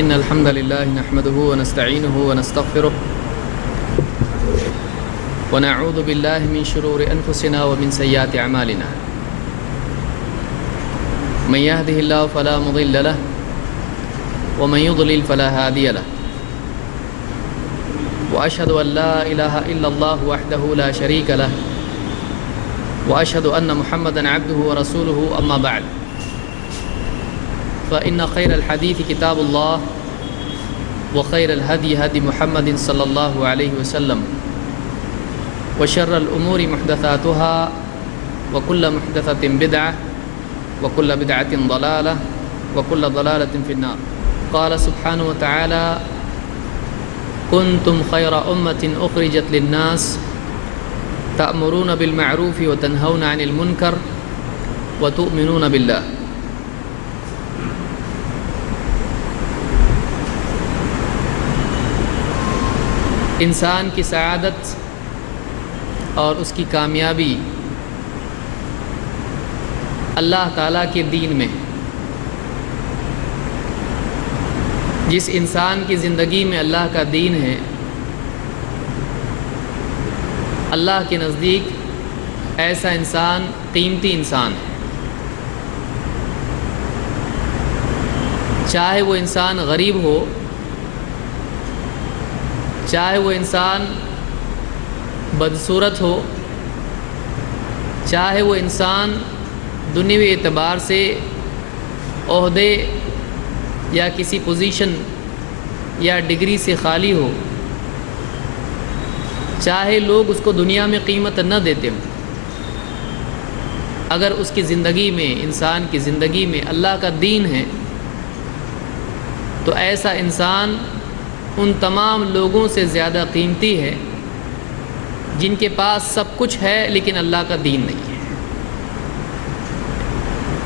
إن الحمد لله نحمده ونستعينه ونستغفره ونعوذ بالله من شرور أنفسنا ومن سيئات أعمالنا من يهده الله فلا مضل له ومن يضلل فلا هادي له وأشهد أن لا إله إلا الله وحده لا شريك له وأشهد أن محمدًا عبده ورسوله أما بعد فإن خير الحديث كتاب الله وخير الهدي هدي محمد صلى الله عليه وسلم وشر الأمور محدثاتها وكل محدثة بدعة وكل بدعة ضلالة وكل ضلالة في النار. قال سبحانه وتعالى كنتم خير أمة أخرجت للناس تأمرون بالمعروف وتنهون عن المنكر وتؤمنون بالله. انسان کی سعادت اور اس کی کامیابی اللہ تعالیٰ کے دین میں. جس انسان کی زندگی میں اللہ کا دین ہے اللہ کے نزدیک ایسا انسان قیمتی انسان ہے. چاہے وہ انسان غریب ہو، چاہے وہ انسان بدصورت ہو، چاہے وہ انسان دنیوی اعتبار سے عہدے یا کسی پوزیشن یا ڈگری سے خالی ہو، چاہے لوگ اس کو دنیا میں قیمت نہ دیتے ہوں، اگر اس کی زندگی میں، انسان کی زندگی میں اللہ کا دین ہے تو ایسا انسان ان تمام لوگوں سے زیادہ قیمتی ہے جن کے پاس سب کچھ ہے لیکن اللہ کا دین نہیں ہے.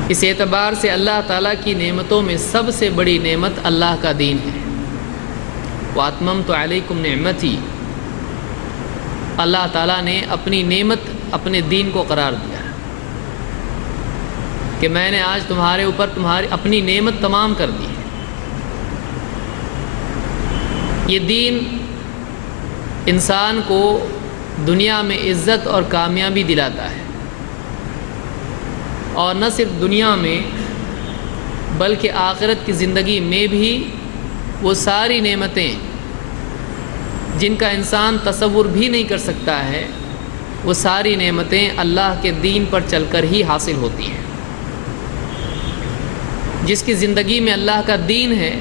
اس اعتبار سے اللہ تعالیٰ کی نعمتوں میں سب سے بڑی نعمت اللہ کا دین ہے. وَأَتْمَمْتُ عَلَيْكُمْ نِعْمَتِي، اللہ تعالیٰ نے اپنی نعمت اپنے دین کو قرار دیا کہ میں نے آج تمہارے اوپر اپنی نعمت تمام کر دی ہے. یہ دین انسان کو دنیا میں عزت اور کامیابی دلاتا ہے، اور نہ صرف دنیا میں بلکہ آخرت کی زندگی میں بھی وہ ساری نعمتیں جن کا انسان تصور بھی نہیں کر سکتا ہے، وہ ساری نعمتیں اللہ کے دین پر چل کر ہی حاصل ہوتی ہیں. جس کی زندگی میں اللہ کا دین ہے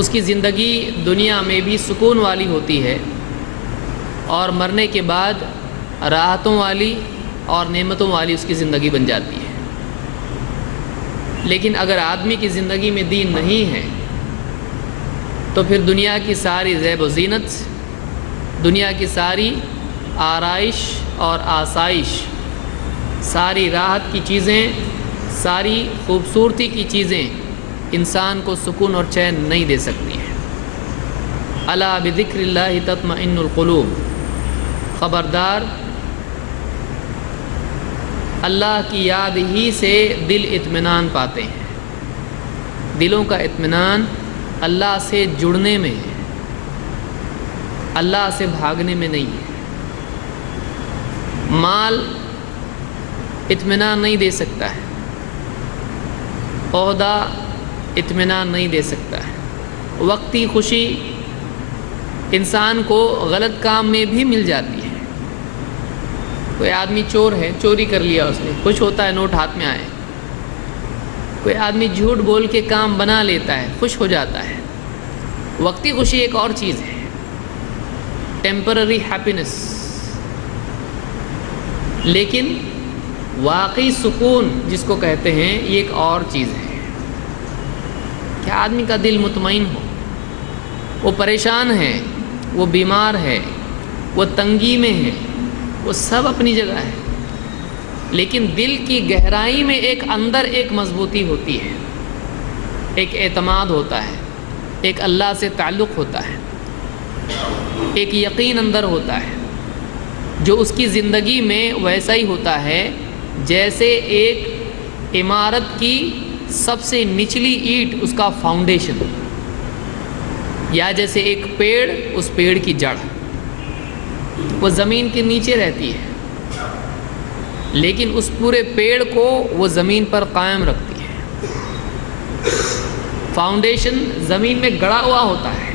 اس کی زندگی دنیا میں بھی سکون والی ہوتی ہے اور مرنے کے بعد راحتوں والی اور نعمتوں والی اس کی زندگی بن جاتی ہے. لیکن اگر آدمی کی زندگی میں دین نہیں ہے تو پھر دنیا کی ساری زیب و زینت، دنیا کی ساری آرائش اور آسائش، ساری راحت کی چیزیں، ساری خوبصورتی کی چیزیں انسان کو سکون اور چین نہیں دے سکتی ہیں. الا بذکر اللہ تطمئن القلوب، خبردار اللہ کی یاد ہی سے دل اطمینان پاتے ہیں. دلوں کا اطمینان اللہ سے جڑنے میں ہے، اللہ سے بھاگنے میں نہیں ہے. مال اطمینان نہیں دے سکتا ہے، عہدہ اطمینان نہیں دے سکتا ہے، وقتی خوشی انسان کو غلط کام میں بھی مل جاتی ہے. کوئی آدمی چور ہے، چوری کر لیا اس نے، خوش ہوتا ہے نوٹ ہاتھ میں آئے. کوئی آدمی جھوٹ بول کے کام بنا لیتا ہے، خوش ہو جاتا ہے. وقتی خوشی ایک اور چیز ہے، ٹیمپرری ہیپینس. لیکن واقعی سکون جس کو کہتے ہیں یہ ایک اور چیز ہے کہ آدمی کا دل مطمئن ہو. وہ پریشان ہے، وہ بیمار ہے، وہ تنگی میں ہے، وہ سب اپنی جگہ ہے، لیکن دل کی گہرائی میں ایک اندر ایک مضبوطی ہوتی ہے، ایک اعتماد ہوتا ہے، ایک اللہ سے تعلق ہوتا ہے، ایک یقین اندر ہوتا ہے جو اس کی زندگی میں ویسا ہی ہوتا ہے جیسے ایک عمارت کی سب سے نچلی اینٹ اس کا فاؤنڈیشن، یا جیسے ایک پیڑ، اس پیڑ کی جڑ وہ زمین کے نیچے رہتی ہے، لیکن اس پورے پیڑ کو وہ زمین پر قائم رکھتی ہے۔ فاؤنڈیشن زمین میں گڑا ہوا ہوتا ہے،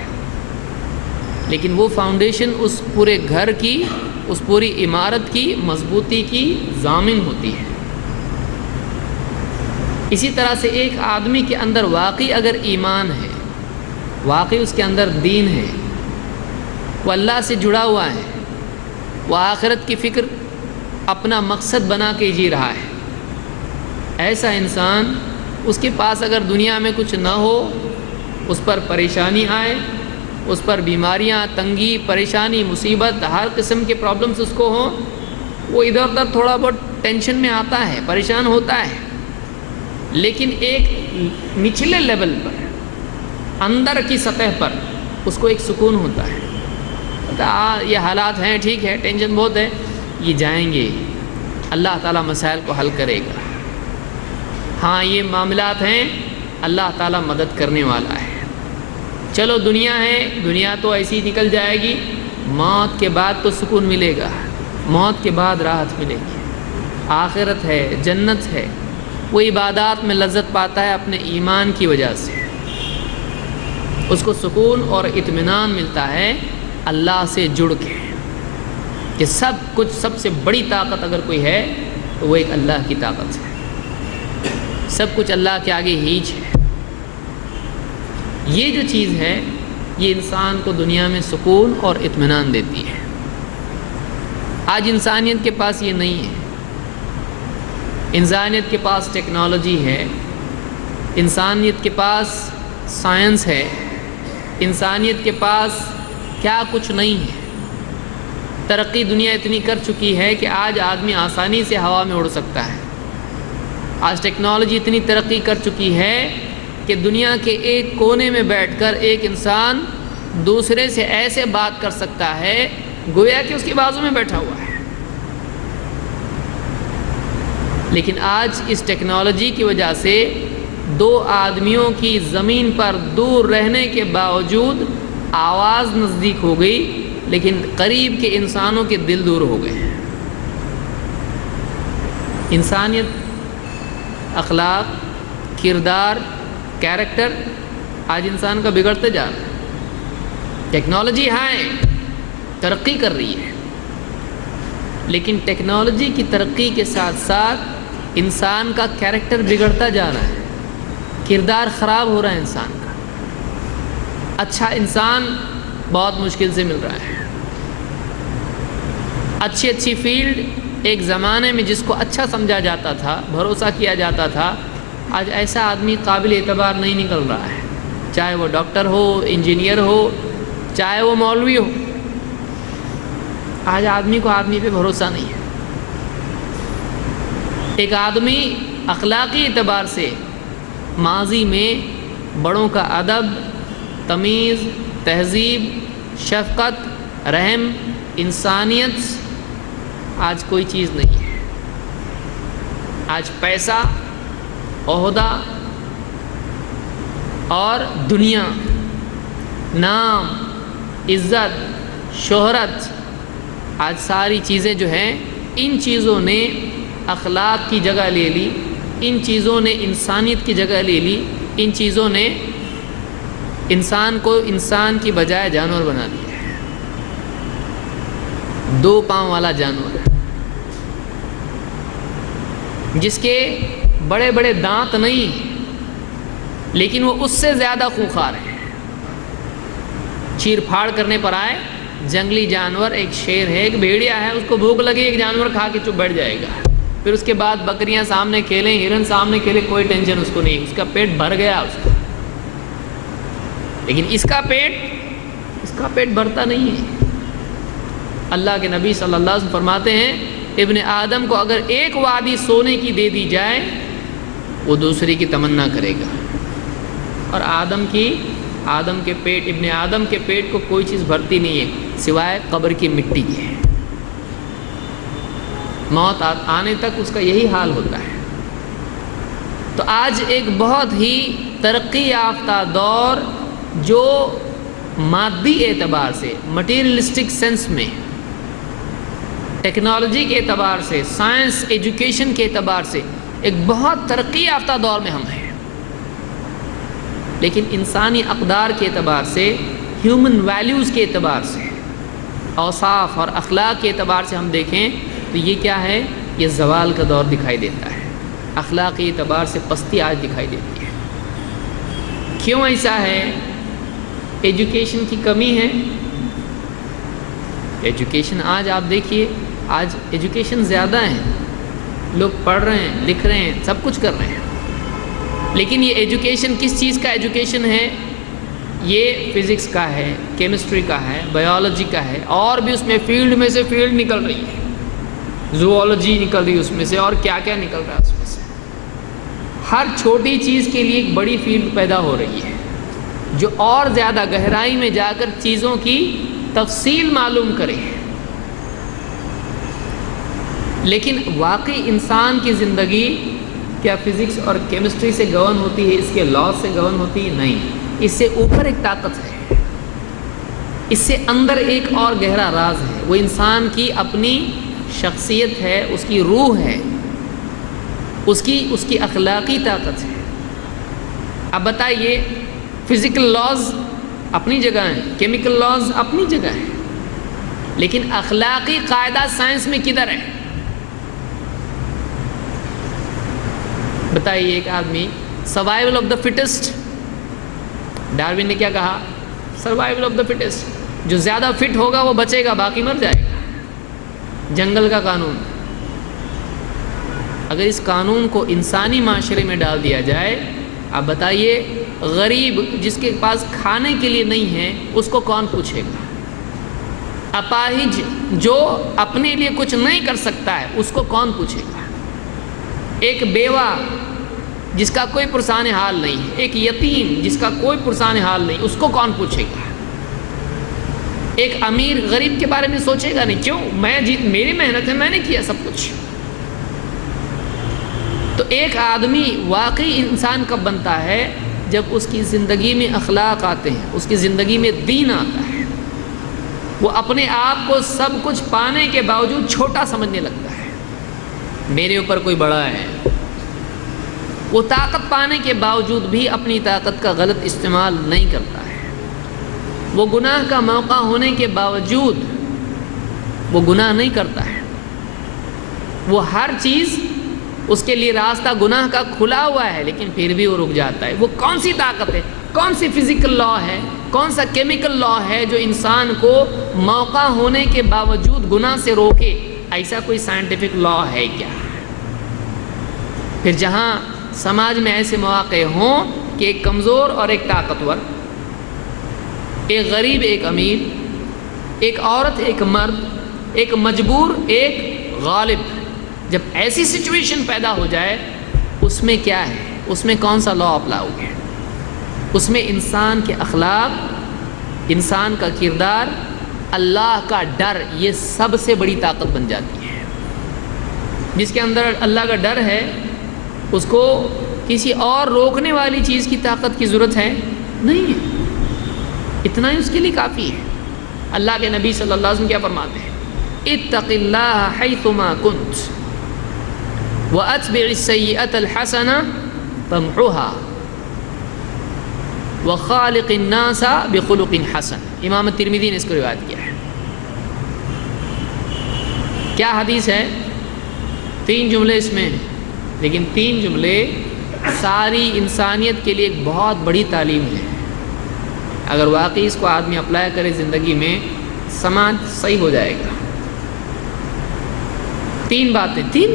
لیکن وہ فاؤنڈیشن اس پورے گھر کی، اس پوری عمارت کی مضبوطی کی ضامن ہوتی ہے۔ اسی طرح سے ایک آدمی کے اندر واقعی اگر ایمان ہے، واقعی اس کے اندر دین ہے، وہ اللہ سے جڑا ہوا ہے، وہ آخرت کی فکر اپنا مقصد بنا کے جی رہا ہے، ایسا انسان، اس کے پاس اگر دنیا میں کچھ نہ ہو، اس پر پریشانی آئے، اس پر بیماریاں، تنگی، پریشانی، مصیبت، ہر قسم کے پرابلمز اس کو ہوں، وہ ادھر ادھر تھوڑا بہت ٹینشن میں آتا ہے، پریشان ہوتا ہے، لیکن ایک نچلے لیول پر، اندر کی سطح پر اس کو ایک سکون ہوتا ہے، یہ حالات ہیں، ٹھیک ہے، ٹینشن بہت ہے، یہ جائیں گے، اللہ تعالیٰ مسائل کو حل کرے گا، ہاں یہ معاملات ہیں، اللہ تعالیٰ مدد کرنے والا ہے، چلو دنیا ہے، دنیا تو ایسی نکل جائے گی، موت کے بعد تو سکون ملے گا، موت کے بعد راحت ملے گی، آخرت ہے، جنت ہے، وہ عبادات میں لذت پاتا ہے اپنے ایمان کی وجہ سے، اس کو سکون اور اطمینان ملتا ہے اللہ سے جڑ کے، کہ سب کچھ، سب سے بڑی طاقت اگر کوئی ہے تو وہ ایک اللہ کی طاقت ہے، سب کچھ اللہ کے آگے ہیچ ہے۔ یہ جو چیز ہے یہ انسان کو دنیا میں سکون اور اطمینان دیتی ہے۔ آج انسانیت کے پاس یہ نہیں ہے، انسانیت کے پاس ٹیکنالوجی ہے، انسانیت کے پاس سائنس ہے، انسانیت کے پاس کیا کچھ نہیں ہے، ترقی دنیا اتنی کر چکی ہے کہ آج آدمی آسانی سے ہوا میں اڑ سکتا ہے، آج ٹیکنالوجی اتنی ترقی کر چکی ہے کہ دنیا کے ایک کونے میں بیٹھ کر ایک انسان دوسرے سے ایسے بات کر سکتا ہے گویا کہ اس کے بازو میں بیٹھا ہوا ہے، لیکن آج اس ٹیکنالوجی کی وجہ سے دو آدمیوں کی زمین پر دور رہنے کے باوجود آواز نزدیک ہو گئی، لیکن قریب کے انسانوں کے دل دور ہو گئے ہیں۔ انسانیت، اخلاق، کردار، کیریکٹر آج انسان کا بگڑتے جا رہا ہے۔ ٹیکنالوجی ہے، ترقی کر رہی ہے، لیکن ٹیکنالوجی کی ترقی کے ساتھ ساتھ انسان کا کیریکٹر بگڑتا جا رہا ہے، کردار خراب ہو رہا ہے انسان کا، اچھا انسان بہت مشکل سے مل رہا ہے۔ اچھی فیلڈ ایک زمانے میں جس کو اچھا سمجھا جاتا تھا، بھروسہ کیا جاتا تھا، آج ایسا آدمی قابل اعتبار نہیں نکل رہا ہے، چاہے وہ ڈاکٹر ہو، انجینئر ہو، چاہے وہ مولوی ہو، آج آدمی کو آدمی پہ بھروسہ نہیں ہے۔ ایک آدمی اخلاقی اعتبار سے ماضی میں بڑوں کا ادب، تمیز، تہذیب، شفقت، رحم، انسانیت آج کوئی چیز نہیں ہے۔ آج پیسہ، عہدہ اور دنیا، نام، عزت، شہرت، آج ساری چیزیں جو ہیں، ان چیزوں نے اخلاق کی جگہ لے لی، ان چیزوں نے انسانیت کی جگہ لے لی، ان چیزوں نے انسان کو انسان کی بجائے جانور بنا دیا ہے، دو پاؤں والا جانور جس کے بڑے بڑے دانت نہیں ہیں، لیکن وہ اس سے زیادہ خونخوار ہے۔ چیر پھاڑ کرنے پر آئے، جنگلی جانور، ایک شیر ہے، ایک بھیڑیا ہے، اس کو بھوک لگی، ایک جانور کھا کے چپ بیٹھ جائے گا، پھر اس کے بعد بکریاں سامنے کھیلیں، ہرن سامنے کھیلے، کوئی ٹینشن اس کو نہیں، اس کا پیٹ بھر گیا اس کو، لیکن اس کا پیٹ بھرتا نہیں ہے۔ اللہ کے نبی صلی اللہ علیہ وسلم فرماتے ہیں، ابن آدم کو اگر ایک وادی سونے کی دے دی جائے وہ دوسری کی تمنا کرے گا، اور ابن آدم کے پیٹ کو کوئی چیز بھرتی نہیں ہے سوائے قبر کی مٹی کی ہے، موت آنے تک اس کا یہی حال ہوتا ہے۔ تو تو آج ایک بہت ہی ترقی یافتہ دور جو مادی اعتبار سے، مٹیریلسٹک سینس میں، ٹیکنالوجی کے اعتبار سے، سائنس ایجوکیشن کے اعتبار سے ایک بہت ترقی یافتہ دور میں ہم ہیں، لیکن انسانی اقدار کے اعتبار سے، ہیومن ویلیوز کے اعتبار سے، اوصاف اور اخلاق کے اعتبار سے ہم دیکھیں تو یہ کیا ہے؟ یہ زوال کا دور دکھائی دیتا ہے۔ اخلاقی اعتبار سے پستی آج دکھائی دیتی ہے۔ کیوں ایسا ہے؟ ایجوکیشن کی کمی ہے۔ ایجوکیشن آج آپ دیکھیے، آج ایجوکیشن زیادہ ہیں، لوگ پڑھ رہے ہیں، لکھ رہے ہیں، سب کچھ کر رہے ہیں، لیکن یہ ایجوکیشن کس چیز کا ایجوکیشن ہے؟ یہ فزکس کا ہے، کیمسٹری کا ہے، بایولوجی کا ہے، اور بھی اس میں فیلڈ میں سے فیلڈ نکل رہی ہے، زوالوجی نکل رہی ہے اس میں سے، اور کیا کیا نکل رہا ہے اس میں سے۔ ہر چھوٹی چیز کے لیے ایک بڑی فیلڈ پیدا ہو رہی ہے جو اور زیادہ گہرائی میں جا کر چیزوں کی تفصیل معلوم کرے۔ لیکن واقعی انسان کی زندگی کیا فزکس اور کیمسٹری سے گورن ہوتی ہے، اس کے لاء سے گورن ہوتی ہے؟ نہیں، اس سے اوپر ایک طاقت ہے، اس سے اندر ایک اور گہرا راز ہے، وہ انسان کی اپنی شخصیت ہے، اس کی روح ہے، اس کی اخلاقی طاقت ہے۔ اب بتائیے، فزیکل لاز اپنی جگہ ہیں، کیمیکل لاز اپنی جگہ ہیں، لیکن اخلاقی قاعدہ سائنس میں کدھر ہے؟ بتائیے، ایک آدمی survival of the fittest, Darwin نے کیا کہا؟ سروائیول آف دا فٹسٹ، جو زیادہ فٹ ہوگا وہ بچے گا، باقی مر جائے گا۔ جنگل کا قانون، اگر اس قانون کو انسانی معاشرے میں ڈال دیا جائے، آپ بتائیے غریب جس کے پاس کھانے کے لیے نہیں ہے اس کو کون پوچھے گا؟ اپاہج جو اپنے لیے کچھ نہیں کر سکتا ہے اس کو کون پوچھے گا؟ ایک بیوہ جس کا کوئی پرسان حال نہیں ہے، ایک یتیم جس کا کوئی پرسان حال نہیں، اس کو کون پوچھے گا؟ ایک امیر غریب کے بارے میں سوچے گا نہیں، کیوں؟ میری محنت ہے، میں نے کیا سب کچھ۔ تو ایک آدمی واقعی انسان کب بنتا ہے؟ جب اس کی زندگی میں اخلاق آتے ہیں، اس کی زندگی میں دین آتا ہے، وہ اپنے آپ کو سب کچھ پانے کے باوجود چھوٹا سمجھنے لگتا ہے، میرے اوپر کوئی بڑا ہے۔ وہ طاقت پانے کے باوجود بھی اپنی طاقت کا غلط استعمال نہیں کرتا ہے، وہ گناہ کا موقع ہونے کے باوجود وہ گناہ نہیں کرتا ہے، وہ ہر چیز اس کے لیے راستہ گناہ کا کھلا ہوا ہے، لیکن پھر بھی وہ رک جاتا ہے۔ وہ کون سی طاقت ہے، کون سی فزیکل لاء ہے، کون سا کیمیکل لاء ہے جو انسان کو موقع ہونے کے باوجود گناہ سے روکے؟ ایسا کوئی سائنٹیفک لاء ہے کیا؟ پھر جہاں سماج میں ایسے مواقع ہوں کہ ایک کمزور اور ایک طاقتور، ایک غریب ایک امیر، ایک عورت ایک مرد، ایک مجبور ایک غالب، جب ایسی سچویشن پیدا ہو جائے، اس میں کیا ہے؟ اس میں کون سا لاء اپلاؤ ہے؟ اس میں انسان کے اخلاق، انسان کا کردار، اللہ کا ڈر، یہ سب سے بڑی طاقت بن جاتی ہے۔ جس کے اندر اللہ کا ڈر ہے اس کو کسی اور روکنے والی چیز کی طاقت کی ضرورت ہے نہیں ہے، اتنا ہی اس کے لیے کافی ہے۔ اللہ کے نبی صلی اللہ علیہ وسلم کیا فرماتے ہیں؟ اتق اللہ حیثما کنت واتبع السیئۃ الحسنہ تمحها وخالق الناس بخلق حسن۔ امام ترمذی نے اس کو روایت کیا ہے۔ کیا حدیث ہے؟ 3 جملے اس میں، لیکن 3 جملے ساری انسانیت کے لیے ایک بہت بڑی تعلیم ہے۔ اگر واقعی اس کو آدمی اپلائی کرے زندگی میں، سماج صحیح ہو جائے گا۔ 3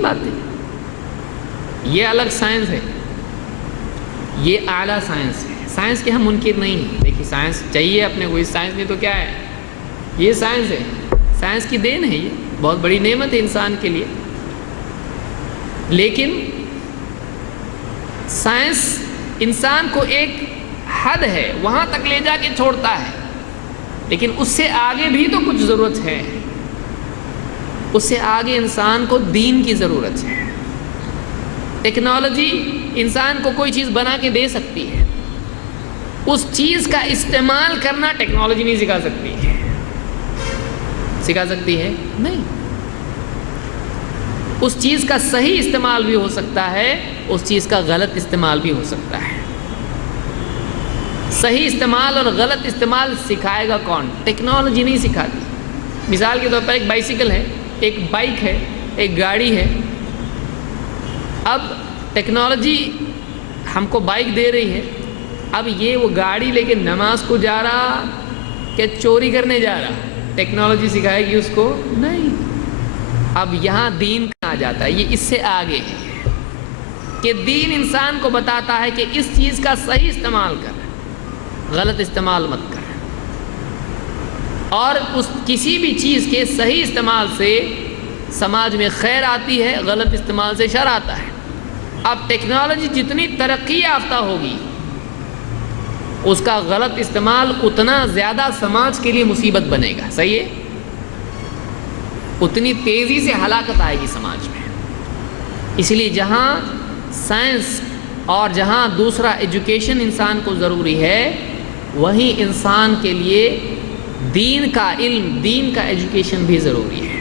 باتیں، یہ الگ سائنس ہے، یہ اعلیٰ سائنس ہے۔ سائنس کے ہم منکر نہیں ہیں، دیکھیے سائنس چاہیے اپنے کو، اس سائنس نہیں تو کیا ہے؟ یہ سائنس ہے، سائنس کی دین ہے، یہ بہت بڑی نعمت ہے انسان کے لیے۔ لیکن سائنس انسان کو ایک حد ہے وہاں تک لے جا کے چھوڑتا ہے، لیکن اس سے آگے بھی تو کچھ ضرورت ہے، اس سے آگے انسان کو دین کی ضرورت ہے، ٹیکنالوجی انسان کو کوئی چیز بنا کے دے سکتی ہے، اس چیز کا استعمال کرنا ٹیکنالوجی نہیں سکھا سکتی ہے۔ سکھا سکتی ہے؟ نہیں۔ اس چیز کا صحیح استعمال بھی ہو سکتا ہے، اس چیز کا غلط استعمال بھی ہو سکتا ہے۔ صحیح استعمال اور غلط استعمال سکھائے گا کون؟ ٹیکنالوجی نہیں سکھاتی۔ مثال کے طور پر ایک بائسیکل ہے، ایک بائک ہے، ایک گاڑی ہے۔ اب ٹیکنالوجی ہم کو بائک دے رہی ہے، اب یہ وہ گاڑی لے کے نماز کو جا رہا کہ چوری کرنے جا رہا؟ ٹیکنالوجی سکھائے گی اس کو؟ نہیں۔ اب یہاں دین کا آ جاتا ہے، یہ اس سے آگے ہے کہ دین انسان کو بتاتا ہے کہ اس چیز کا صحیح استعمال کر، غلط استعمال مت کر، اور اس کسی بھی چیز کے صحیح استعمال سے سماج میں خیر آتی ہے، غلط استعمال سے شر آتا ہے۔ اب ٹیکنالوجی جتنی ترقی یافتہ ہوگی اس کا غلط استعمال اتنا زیادہ سماج کے لیے مصیبت بنے گا، صحیح ہے؟ اتنی تیزی سے ہلاکت آئے گی سماج میں۔ اس لیے جہاں سائنس اور جہاں دوسرا ایجوکیشن انسان کو ضروری ہے، وہیں انسان کے لیے دین کا علم، دین کا ایجوکیشن بھی ضروری ہے۔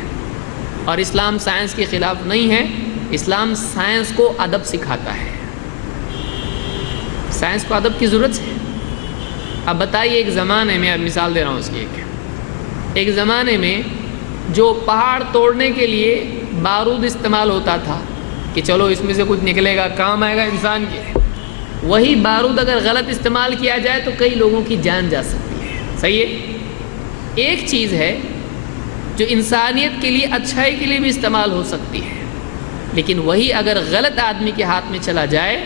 اور اسلام سائنس کے خلاف نہیں ہے، اسلام سائنس کو ادب سکھاتا ہے۔ سائنس کو ادب کی ضرورت ہے۔ اب بتائیے، ایک زمانے میں، اب مثال دے رہا ہوں اس کی، ایک زمانے میں جو پہاڑ توڑنے کے لیے بارود استعمال ہوتا تھا کہ چلو اس میں سے کچھ نکلے گا، کام آئے گا انسان کے، وہی بارود اگر غلط استعمال کیا جائے تو کئی لوگوں کی جان جا سکتی ہے، صحیح ہے؟ ایک چیز ہے جو انسانیت کے لیے، اچھائی کے لیے بھی استعمال ہو سکتی ہے، لیکن وہی اگر غلط آدمی کے ہاتھ میں چلا جائے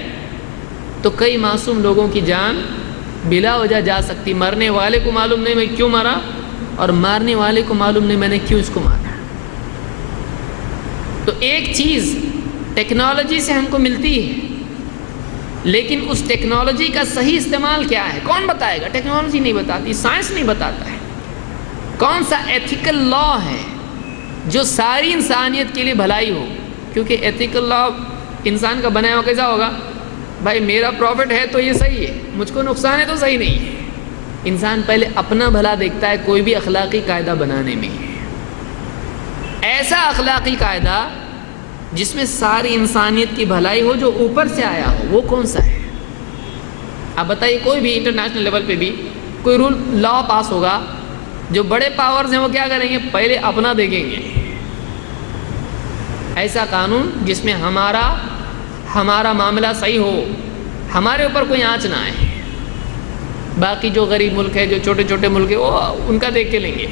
تو کئی معصوم لوگوں کی جان بلا وجہ جا سکتی۔ مرنے والے کو معلوم نہیں میں کیوں مرا، اور مارنے والے کو معلوم نہیں میں نے کیوں اس کو مارا۔ تو ایک چیز ٹیکنالوجی سے ہم کو ملتی ہے، لیکن اس ٹیکنالوجی کا صحیح استعمال کیا ہے کون بتائے گا؟ ٹیکنالوجی نہیں بتاتی، سائنس نہیں بتاتا ہے۔ کون سا ایتھیکل لا ہے جو ساری انسانیت کے لیے بھلائی ہو؟ کیونکہ ایتھیکل لا انسان کا بنایا ہوا کیسا ہوگا؟ بھائی میرا پروفٹ ہے تو یہ صحیح ہے، مجھ کو نقصان ہے تو صحیح نہیں ہے۔ انسان پہلے اپنا بھلا دیکھتا ہے کوئی بھی اخلاقی قاعدہ بنانے میں۔ ایسا اخلاقی قاعدہ جس میں ساری انسانیت کی بھلائی ہو، جو اوپر سے آیا ہو، وہ کون سا ہے؟ اب بتائیے، کوئی بھی انٹرنیشنل لیول پہ بھی کوئی رول لا پاس ہوگا، جو بڑے پاورز ہیں وہ کیا کریں گے؟ پہلے اپنا دیکھیں گے۔ ایسا قانون جس میں ہمارا معاملہ صحیح ہو، ہمارے اوپر کوئی آنچ نہ آئے۔ باقی جو غریب ملک ہے، جو چھوٹے چھوٹے ملک ہے، وہ ان کا دیکھ کے لیں گے۔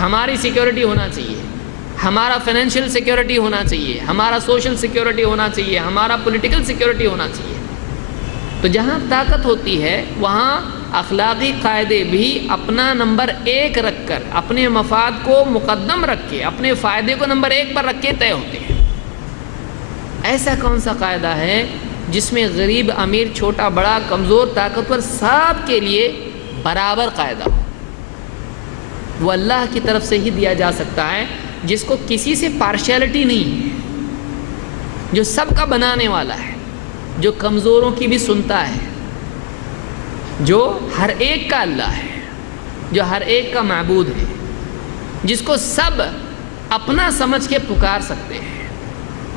ہماری سیکیورٹی ہونا چاہیے، ہمارا فائنینشیل سیکیورٹی ہونا چاہیے، ہمارا سوشل سیکیورٹی ہونا چاہیے، ہمارا پولیٹیکل سیکیورٹی ہونا چاہیے۔ تو جہاں طاقت ہوتی ہے وہاں اخلاقی قاعدے بھی اپنا نمبر 1 رکھ کر، اپنے مفاد کو مقدم رکھ کے، اپنے فائدے کو نمبر 1 پر رکھ کے طے ہوتے ہیں۔ ایسا کون سا قاعدہ ہے جس میں غریب، امیر، چھوٹا بڑا، کمزور، طاقتور، سب کے لیے برابر قاعدہ ہو؟ وہ اللہ کی طرف سے ہی دیا جا سکتا ہے، جس کو کسی سے پارشیلٹی نہیں ہے، جو سب کا بنانے والا ہے، جو کمزوروں کی بھی سنتا ہے، جو ہر ایک کا اللہ ہے، جو ہر ایک کا معبود ہے، جس کو سب اپنا سمجھ کے پکار سکتے ہیں،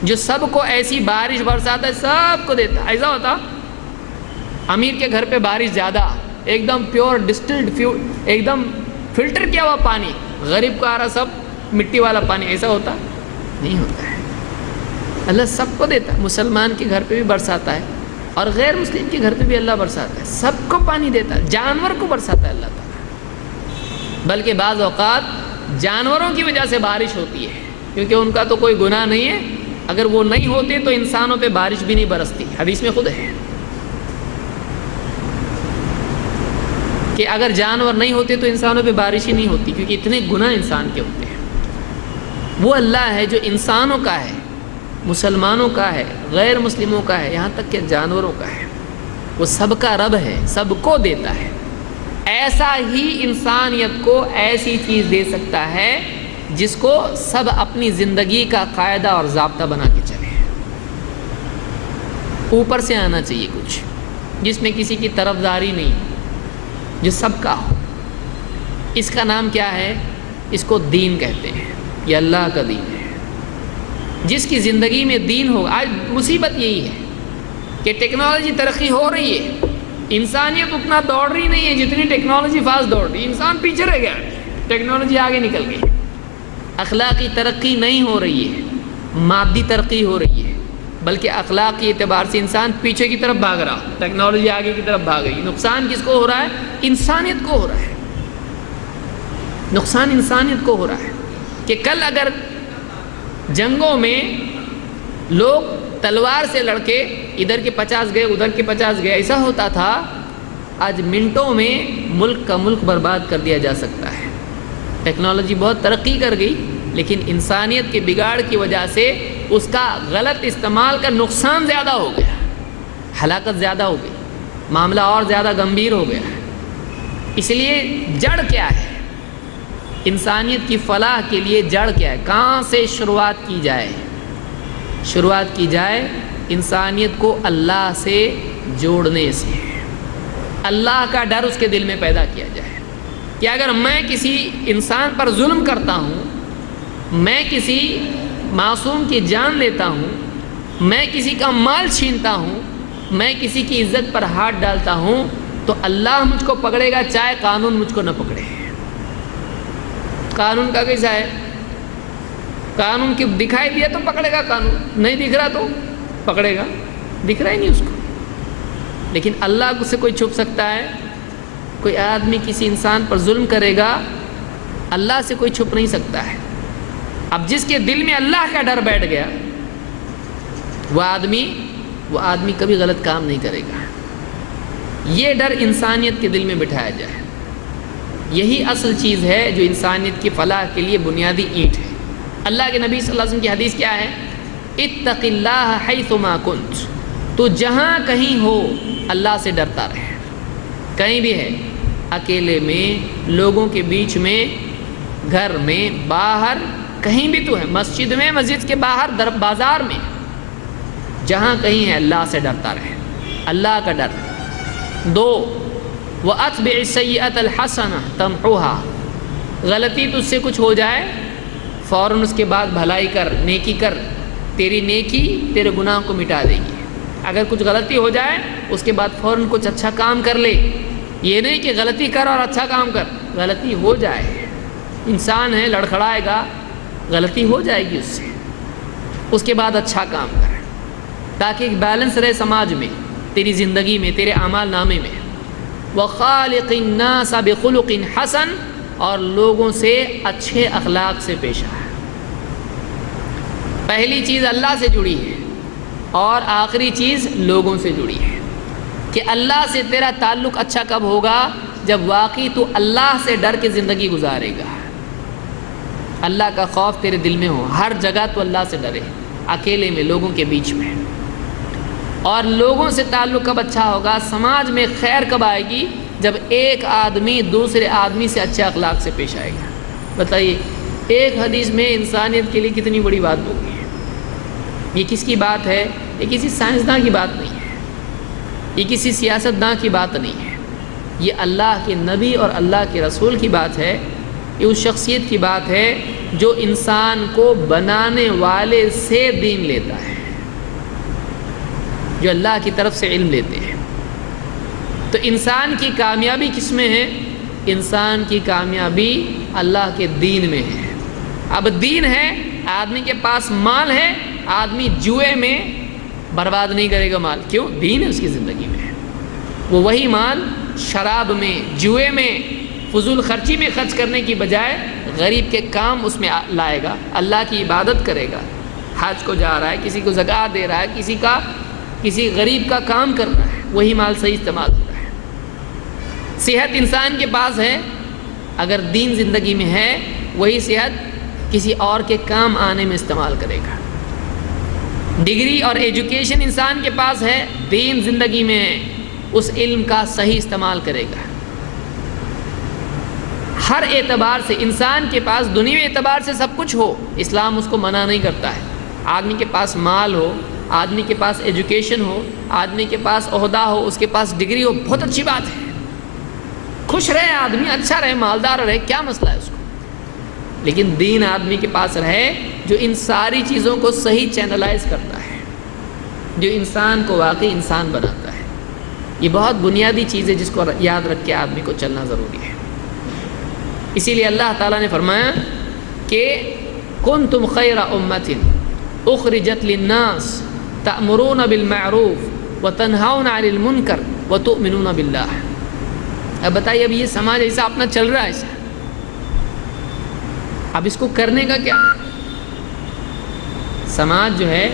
جو سب کو ایسی بارش برساتا ہے، سب کو دیتا ہے۔ ایسا ہوتا امیر کے گھر پہ بارش زیادہ، ایک دم پیور ڈسٹلڈ، ایک دم فلٹر کیا ہوا پانی، غریب کو آ رہا سب مٹی والا پانی، ایسا ہوتا نہیں ہوتا ہے۔ اللہ سب کو دیتا ہے، مسلمان کے گھر پہ بھی برساتا ہے اور غیر مسلم کے گھر پہ بھی اللہ برساتا ہے، سب کو پانی دیتا ہے، جانور کو برساتا ہے اللہ تعالیٰ۔ بلکہ بعض اوقات جانوروں کی وجہ سے بارش ہوتی ہے، کیونکہ ان کا تو کوئی گناہ نہیں ہے، اگر وہ نہیں ہوتے تو انسانوں پہ بارش بھی نہیں برستی، حدیث میں خود ہے کہ اگر جانور نہیں ہوتے تو انسانوں پہ بارش ہی نہیں ہوتی، کیونکہ اتنے گناہ انسان کے ہوتے ہیں۔ وہ اللہ ہے جو انسانوں کا ہے، مسلمانوں کا ہے، غیر مسلموں کا ہے، یہاں تک کہ جانوروں کا ہے۔ وہ سب کا رب ہے، سب کو دیتا ہے۔ ایسا ہی انسانیت کو ایسی چیز دے سکتا ہے جس کو سب اپنی زندگی کا قاعدہ اور ضابطہ بنا کے چلے۔ اوپر سے آنا چاہیے کچھ جس میں کسی کی طرفداری نہیں، جو سب کا ہو۔ اس کا نام کیا ہے؟ اس کو دین کہتے ہیں، یہ اللہ کا دین ہے۔ جس کی زندگی میں دین ہو، آج مصیبت یہی ہے کہ ٹیکنالوجی ترقی ہو رہی ہے، انسانیت اتنا دوڑ رہی نہیں ہے جتنی ٹیکنالوجی فاسٹ دوڑ رہی ہے، انسان پیچھے رہ گیا، ٹیکنالوجی آگے نکل گئی۔ اخلاقی ترقی نہیں ہو رہی ہے، مادی ترقی ہو رہی ہے، بلکہ اخلاقی اعتبار سے انسان پیچھے کی طرف بھاگ رہا، ٹیکنالوجی آگے کی طرف بھاگ رہی۔ نقصان کس کو ہو رہا ہے؟ انسانیت کو ہو رہا ہے، نقصان انسانیت کو ہو رہا ہے کہ کل اگر جنگوں میں لوگ تلوار سے لڑکے ادھر کے 50 گئے ادھر کے 50 گئے ایسا ہوتا تھا، آج منٹوں میں ملک کا ملک برباد کر دیا جا سکتا ہے۔ ٹیکنالوجی بہت ترقی کر گئی، لیکن انسانیت کے بگاڑ کی وجہ سے اس کا غلط استعمال کا نقصان زیادہ ہو گیا، ہلاکت زیادہ ہو گئی، معاملہ اور زیادہ گمبھیر ہو گیا۔ اس لیے جڑ کیا ہے؟ انسانیت کی فلاح کے لیے جڑ کیا ہے؟ کہاں سے شروعات کی جائے؟ شروعات کی جائے انسانیت کو اللہ سے جوڑنے سے، اللہ کا ڈر اس کے دل میں پیدا کیا جائے کہ اگر میں کسی انسان پر ظلم کرتا ہوں، میں کسی معصوم کی جان لیتا ہوں، میں کسی کا مال چھینتا ہوں، میں کسی کی عزت پر ہاتھ ڈالتا ہوں، تو اللہ مجھ کو پکڑے گا چاہے قانون مجھ کو نہ پکڑے۔ قانون کا کیسا ہے؟ قانون کی دکھائی دیا تو پکڑے گا، قانون نہیں دکھ رہا تو پکڑے گا، دکھ رہا ہی نہیں اس کو۔ لیکن اللہ سے کوئی چھپ سکتا ہے؟ کوئی آدمی کسی انسان پر ظلم کرے گا، اللہ سے کوئی چھپ نہیں سکتا ہے۔ اب جس کے دل میں اللہ کا ڈر بیٹھ گیا، وہ آدمی کبھی غلط کام نہیں کرے گا۔ یہ ڈر انسانیت کے دل میں بٹھایا جائے، یہی اصل چیز ہے جو انسانیت کی فلاح کے لیے بنیادی اینٹ ہے۔ اللہ کے نبی صلی اللہ علیہ وسلم کی حدیث کیا ہے؟ اتق اللہ حیثما کنت، تو جہاں کہیں ہو اللہ سے ڈرتا رہے، کہیں بھی ہے، اکیلے میں، لوگوں کے بیچ میں، گھر میں، باہر، کہیں بھی تو ہے، مسجد میں، مسجد کے باہر، بازار میں، جہاں کہیں ہے اللہ سے ڈرتا رہے، اللہ کا ڈر۔ 2 وَأَتْبِعِ السَّيِّئَةَ الْحَسَنَةَ تَمْحُوهَا، غلطی تجھ سے کچھ ہو جائے فوراً اس کے بعد بھلائی کر، نیکی کر، تیری نیکی تیرے گناہ کو مٹا دے گی۔ اگر کچھ غلطی ہو جائے اس کے بعد فوراً کچھ اچھا کام کر لے، یہ نہیں کہ غلطی کر اور اچھا کام کر، غلطی ہو جائے، انسان ہے، لڑکھڑائے گا، غلطی ہو جائے گی اس سے، اس کے بعد اچھا کام کر، تاکہ ایک بیلنس رہے سماج میں، تیری زندگی میں، تیرے اعمال نامے میں۔ وَخَالِقِ النَّاسَ بِخُلُقٍ حَسَنٍ، اور لوگوں سے اچھے اخلاق سے پیش آ۔ پہلی چیز اللہ سے جڑی ہے اور آخری چیز لوگوں سے جڑی ہے کہ اللہ سے تیرا تعلق اچھا کب ہوگا؟ جب واقعی تو اللہ سے ڈر کے زندگی گزارے گا، اللہ کا خوف تیرے دل میں ہو، ہر جگہ تو اللہ سے ڈرے، اکیلے میں، لوگوں کے بیچ میں۔ اور لوگوں سے تعلق کب اچھا ہوگا؟ سماج میں خیر کب آئے گی؟ جب ایک آدمی دوسرے آدمی سے اچھے اخلاق سے پیش آئے گا۔ بتائیے، ایک حدیث میں انسانیت کے لیے کتنی بڑی بات ہوگی۔ یہ کس کی بات ہے؟ یہ کسی سائنسداں کی بات نہیں ہے، یہ کسی سیاستداں کی بات نہیں ہے، یہ اللہ کے نبی اور اللہ کے رسول کی بات ہے، یہ اس شخصیت کی بات ہے جو انسان کو بنانے والے سے دین لیتا ہے، جو اللہ کی طرف سے علم لیتے ہیں۔ تو انسان کی کامیابی کس میں ہے؟ انسان کی کامیابی اللہ کے دین میں ہے۔ اب دین ہے، آدمی کے پاس مال ہے، آدمی جوئے میں برباد نہیں کرے گا مال، کیوں؟ دین ہے اس کی زندگی میں، وہ وہی مال شراب میں، جوئے میں، فضول خرچی میں خرچ کرنے کی بجائے غریب کے کام اس میں لائے گا، اللہ کی عبادت کرے گا، حج کو جا رہا ہے، کسی کو زکوٰۃ دے رہا ہے، کسی غریب کا کام کر رہا ہے، وہی مال صحیح استعمال ہو رہا ہے۔ صحت انسان کے پاس ہے، اگر دین زندگی میں ہے، وہی صحت کسی اور کے کام آنے میں استعمال کرے گا۔ ڈگری اور ایجوکیشن انسان کے پاس ہے، دین زندگی میں ہے، اس علم کا صحیح استعمال کرے گا۔ ہر اعتبار سے انسان کے پاس دنیوی اعتبار سے سب کچھ ہو، اسلام اس کو منع نہیں کرتا ہے۔ آدمی کے پاس مال ہو، آدمی کے پاس ایجوکیشن ہو، آدمی کے پاس عہدہ ہو، اس کے پاس ڈگری ہو، بہت اچھی بات ہے، خوش رہے آدمی، اچھا رہے، مالدار رہے، کیا مسئلہ ہے اس کو، لیکن دین آدمی کے پاس رہے جو ان ساری چیزوں کو صحیح چینلائز کرتا ہے، جو انسان کو واقعی انسان بناتا ہے۔ یہ بہت بنیادی چیز ہے جس کو یاد رکھ کے آدمی کو چلنا ضروری ہے۔ اسی لیے اللہ تعالیٰ نے فرمایا کہ کنتم خیر امۃ اخرجت للناس تأمرون بالمعروف وتنہون عن المنکر وتؤمنون باللہ۔ اب بتائیے، اب یہ سماج ایسا اپنا چل رہا ہے ایسا، اب اس کو کرنے کا کیا؟ سماج جو ہے،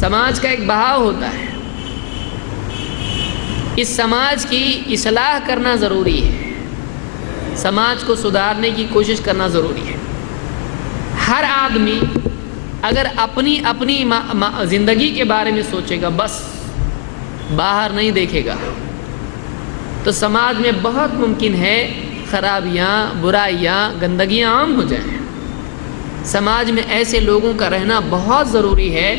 سماج کا ایک بہاؤ ہوتا ہے، اس سماج کی اصلاح کرنا ضروری ہے، سماج کو سدھارنے کی کوشش کرنا ضروری ہے۔ ہر آدمی اگر اپنی زندگی کے بارے میں سوچے گا، بس باہر نہیں دیکھے گا، تو سماج میں بہت ممکن ہے خرابیاں، برائیاں، گندگیاں عام ہو جائیں۔ سماج میں ایسے لوگوں کا رہنا بہت ضروری ہے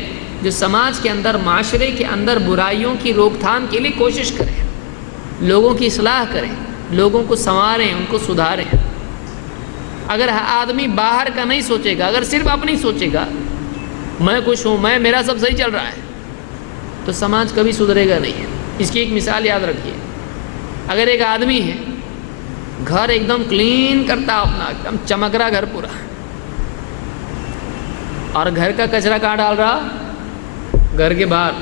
جو سماج کے اندر، معاشرے کے اندر برائیوں کی روک تھام کے لیے کوشش کریں، لوگوں کی اصلاح کریں، لوگوں کو سنواریں، ان کو سدھاریں۔ اگر آدمی باہر کا نہیں سوچے گا، اگر صرف اپنی سوچے گا، میں خوش ہوں، میرا سب صحیح چل رہا ہے، تو سماج کبھی سدھرے گا نہیں ہے۔ اس کی ایک مثال یاد رکھیے، اگر ایک آدمی ہے، گھر ایک دم کلین کرتا، اپنا ایک دم چمک رہا گھر پورا، اور گھر کا کچرا کہاں ڈال رہا؟ گھر کے باہر،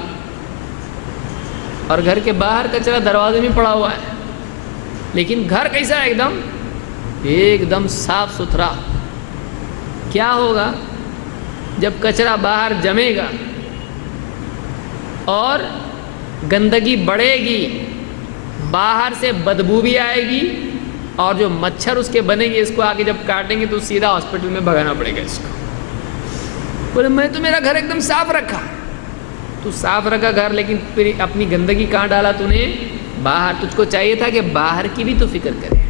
اور گھر کے باہر کچرا دروازے میں پڑا ہوا ہے، لیکن گھر کیسا ہے؟ ایک دم صاف ستھرا۔ کیا ہوگا جب کچرا باہر جمے گا اور گندگی بڑھے گی، باہر سے بدبو بھی آئے گی، اور جو مچھر اس کے بنے گے، اس کو آگے جب کاٹیں گے تو سیدھا ہاسپٹل میں بھگانا پڑے گا اس کو۔ بولے میں تو میرا گھر ایک دم صاف رکھا، تو صاف رکھا گھر، لیکن پھر اپنی گندگی کہاں ڈالا تو نے؟ باہر۔ تجھ کو چاہیے تھا کہ باہر کی بھی تو فکر کرے۔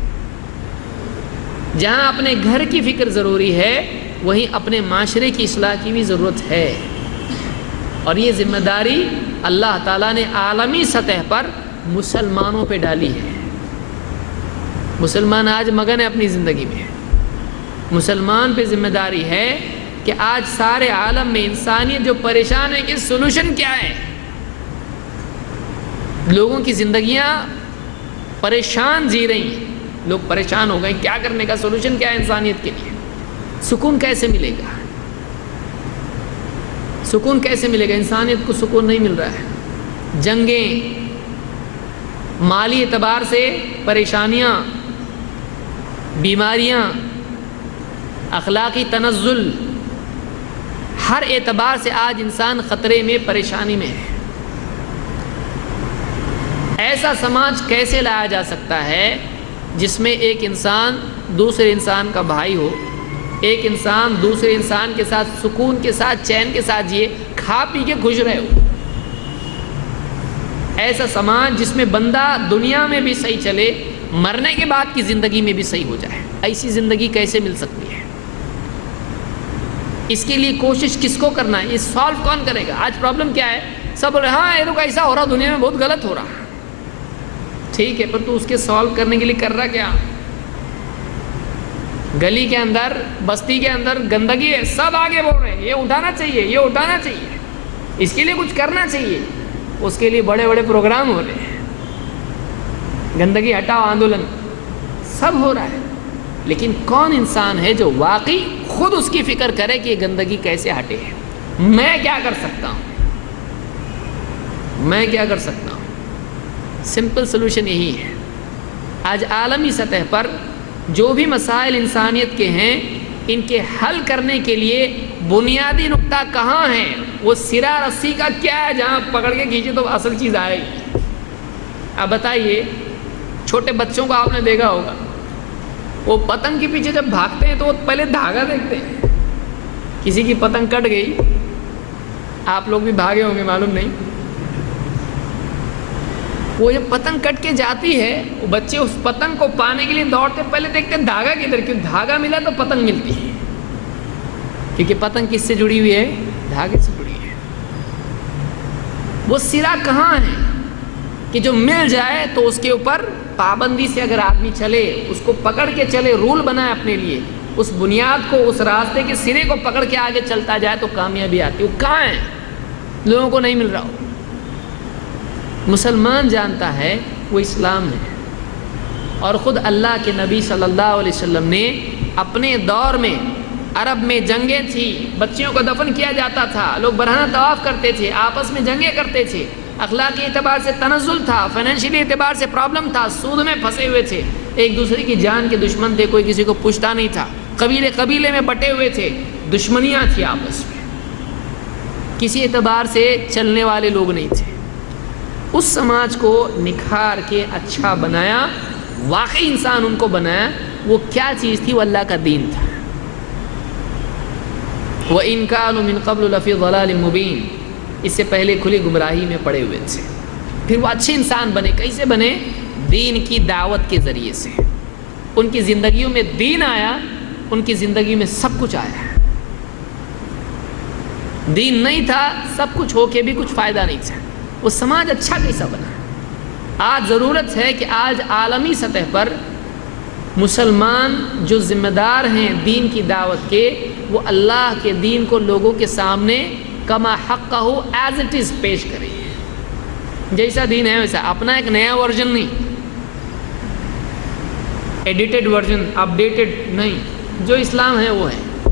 جہاں اپنے گھر کی فکر ضروری ہے، وہیں اپنے معاشرے کی اصلاح کی بھی ضرورت ہے، اور یہ ذمہ داری اللہ تعالیٰ نے عالمی سطح پر مسلمانوں پہ ڈالی ہے۔ مسلمان آج مگن ہے اپنی زندگی میں، مسلمان پہ ذمہ داری ہے کہ آج سارے عالم میں انسانیت جو پریشان ہے کہ سولوشن کیا ہے؟ لوگوں کی زندگیاں پریشان جی رہی ہیں، لوگ پریشان ہو گئے، کیا کرنے کا سولوشن کیا ہے انسانیت کے لیے؟ سکون کیسے ملے گا؟ سکون کیسے ملے گا؟ انسانیت کو سکون نہیں مل رہا ہے، جنگیں، مالی اعتبار سے پریشانیاں، بیماریاں، اخلاقی تنزل، ہر اعتبار سے آج انسان خطرے میں، پریشانی میں ہے۔ ایسا سماج کیسے لایا جا سکتا ہے جس میں ایک انسان دوسرے انسان کا بھائی ہو، ایک انسان دوسرے انسان کے ساتھ سکون کے ساتھ، چین کے ساتھ جیے، کھا پی کے خوش رہے ہو؟ ایسا سماج جس میں بندہ دنیا میں بھی صحیح چلے، مرنے کے بعد کی زندگی میں بھی صحیح ہو جائے، ایسی زندگی کیسے مل سکتی ہے؟ اس کے لیے کوشش کس کو کرنا ہے؟ یہ سالو کون کرے گا؟ آج پرابلم کیا ہے؟ سب بول رہے ہاں یہ تو ایسا ہو رہا، دنیا میں بہت غلط ہو رہا۔ ٹھیک ہے، پر تو اس کے سالو کرنے کے لیے کر رہا کیا؟ گلی کے اندر، بستی کے اندر گندگی ہے، سب آگے بول رہے ہیں یہ اٹھانا چاہیے، یہ اٹھانا چاہیے، اس کے لیے کچھ کرنا چاہیے، اس کے لیے بڑے بڑے پروگرام ہو رہے ہیں، گندگی ہٹاؤ آندولن سب ہو رہا ہے، لیکن کون انسان ہے جو واقعی خود اس کی فکر کرے کہ یہ گندگی کیسے ہٹے؟ میں کیا کر سکتا ہوں؟ میں کیا کر سکتا ہوں؟ سمپل سلوشن یہی ہے۔ آج عالمی سطح پر جو بھی مسائل انسانیت کے ہیں، ان کے حل کرنے کے لیے بنیادی نقطہ کہاں ہے؟ وہ سرا رسی کا کیا ہے جہاں پکڑ کے کھینچے تو اصل چیز آئے گی؟ اب بتائیے، چھوٹے بچوں کو آپ نے دیکھا ہوگا، وہ پتنگ کے پیچھے جب بھاگتے ہیں تو وہ پہلے دھاگا دیکھتے ہیں، کسی کی پتنگ کٹ گئی، آپ لوگ بھی بھاگے ہوں گے معلوم نہیں، وہ جب پتنگ کٹ کے جاتی ہے، وہ بچے اس پتنگ کو پانے کے لیے دوڑتے، پہلے دیکھتے ہیں دھاگا کدھر، کیوں دھاگا ملا تو پتنگ ملتی ہے، کیونکہ پتنگ کس سے جڑی ہوئی ہے؟ دھاگے سے جڑی ہے۔ وہ سرا کہاں ہے کہ جو مل جائے تو اس کے اوپر پابندی سے اگر آدمی چلے، اس کو پکڑ کے چلے، رول بنائے اپنے لیے، اس بنیاد کو، اس راستے کے سرے کو پکڑ کے آگے چلتا جائے تو کامیابی آتی ہے۔ وہ کہاں ہے؟ لوگوں کو نہیں مل رہا ہو۔ مسلمان جانتا ہے وہ اسلام ہے، اور خود اللہ کے نبی صلی اللہ علیہ وسلم نے اپنے دور میں، عرب میں جنگیں تھی، بچیوں کو دفن کیا جاتا تھا، لوگ برہنہ طواف کرتے تھے، آپس میں جنگیں کرتے تھے، اخلاقی اعتبار سے تنزل تھا، فائنینشلی اعتبار سے پرابلم تھا، سود میں پھنسے ہوئے تھے، ایک دوسرے کی جان کے دشمن تھے، کوئی کسی کو پوچھتا نہیں تھا، قبیلے قبیلے میں بٹے ہوئے تھے، دشمنیاں تھی آپس میں، کسی اعتبار سے چلنے والے لوگ نہیں تھے۔ اس سماج کو نکھار کے اچھا بنایا، واقعی انسان ان کو بنایا۔ وہ کیا چیز تھی؟ وہ اللہ کا دین تھا۔ وَإِن كَانُوا مِن قَبْلُ لَفِي ضَلَالٍ مُبِينٍ، اس سے پہلے کھلی گمراہی میں پڑے ہوئے تھے۔ پھر وہ اچھے انسان بنے، کیسے بنے؟ دین کی دعوت کے ذریعے سے۔ ان کی زندگیوں میں دین آیا، ان کی زندگی میں سب کچھ آیا۔ دین نہیں تھا، سب کچھ ہو کے بھی کچھ فائدہ نہیں تھا۔ وہ سماج اچھا کیسا بنا؟ آج ضرورت ہے کہ آج عالمی سطح پر مسلمان جو ذمہ دار ہیں دین کی دعوت کے، وہ اللہ کے دین کو لوگوں کے سامنے کما حقہ ایز اٹ از پیش کریں، جیسا دین ہے ویسا، اپنا ایک نیا ورژن نہیں، ایڈیٹڈ ورژن، اپڈیٹڈ نہیں، جو اسلام ہے وہ ہے۔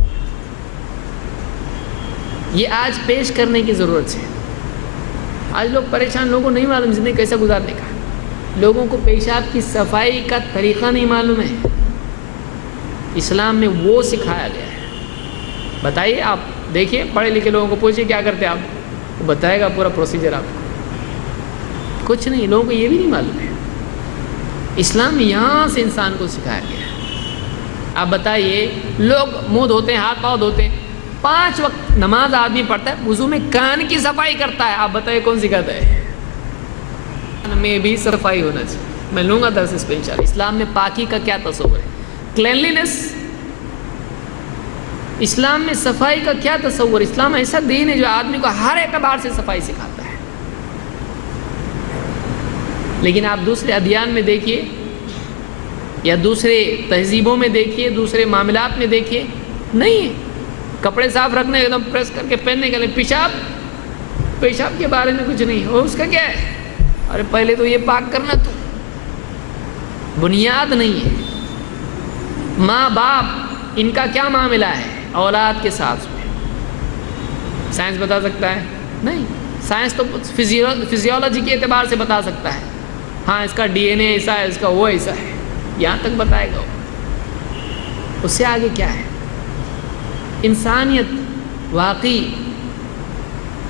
یہ آج پیش کرنے کی ضرورت ہے۔ آج لوگ پریشان، لوگوں کو نہیں معلوم زندگی کیسے گزارنے کا، لوگوں کو پیشاب کی صفائی کا طریقہ نہیں معلوم ہے۔ اسلام میں وہ سکھایا گیا ہے۔ بتائیے، آپ دیکھیے، پڑھے لکھے لوگوں کو پوچھیے کیا کرتے آپ، وہ بتائے گا پورا پروسیجر آپ کو۔ کچھ نہیں، لوگوں کو یہ بھی نہیں معلوم ہے۔ اسلام میں یہاں سے انسان کو سکھایا گیا ہے۔ آپ بتائیے، لوگ منہ دھوتے ہیں، ہاتھ پاؤں دھوتے ہیں، 5 وقت نماز آدمی پڑھتا ہے، وضو میں کان کی صفائی کرتا ہے، آپ بتائیے کون سکھاتا ہے؟ میں بھی صفائی ہونا چاہیے۔ میں لوں گا درس اس پہ انشاءاللہ۔ اسلام میں پاکی کا کیا تصور ہے؟ کلینلینس، اسلام میں صفائی کا کیا تصور؟ اسلام ایسا دین ہے جو آدمی کو ہر اعتبار سے صفائی سکھاتا ہے۔ لیکن آپ دوسرے ادیان میں دیکھیے، یا دوسرے تہذیبوں میں دیکھیے، دوسرے معاملات میں دیکھیے، نہیں ہے۔ کپڑے صاف رکھنے، ایک دم پریس کر کے پہننے کے لیے، پیشاب کے بارے میں کچھ نہیں ہو، اس کا کیا ہے؟ ارے پہلے تو یہ پاک کرنا، تو بنیاد نہیں ہے۔ ماں باپ، ان کا کیا معاملہ ہے اولاد کے ساتھ میں؟ سائنس بتا سکتا ہے؟ نہیں، سائنس تو فزیولوجی کے اعتبار سے بتا سکتا ہے، ہاں اس کا ڈی این اے ایسا ہے، اس کا وہ ایسا ہے، یہاں تک بتائے گا۔ اس سے آگے کیا ہے؟ انسانیت واقعی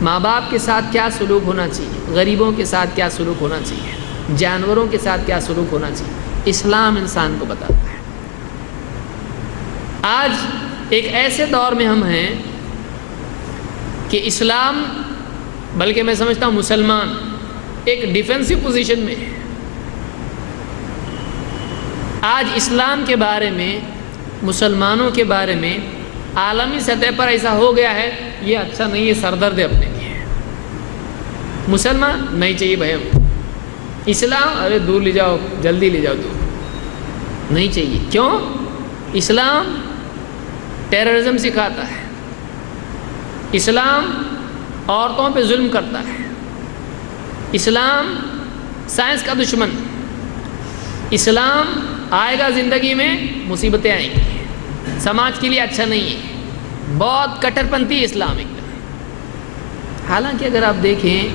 ماں باپ کے ساتھ کیا سلوک ہونا چاہیے، غریبوں کے ساتھ کیا سلوک ہونا چاہیے، جانوروں کے ساتھ کیا سلوک ہونا چاہیے، اسلام انسان کو بتاتا ہے۔ آج ایک ایسے دور میں ہم ہیں کہ اسلام، بلکہ میں سمجھتا ہوں مسلمان ایک ڈیفینسو پوزیشن میں ہے۔ آج اسلام کے بارے میں، مسلمانوں کے بارے میں عالمی سطح پر ایسا ہو گیا ہے، یہ اچھا نہیں ہے، سردرد ہے اپنے لیے۔ مسلمان نہیں چاہیے بھائی، ہم اسلام ارے دور لے جاؤ، جلدی لے جاؤ، دور نہیں چاہیے۔ کیوں؟ اسلام ٹیررزم سکھاتا ہے، اسلام عورتوں پہ ظلم کرتا ہے، اسلام سائنس کا دشمن، اسلام آئے گا زندگی میں مصیبتیں آئیں گی، سماج کے لیے اچھا نہیں ہے، بہت کٹر پنتھی اسلام ایک دم۔ حالانکہ اگر آپ دیکھیں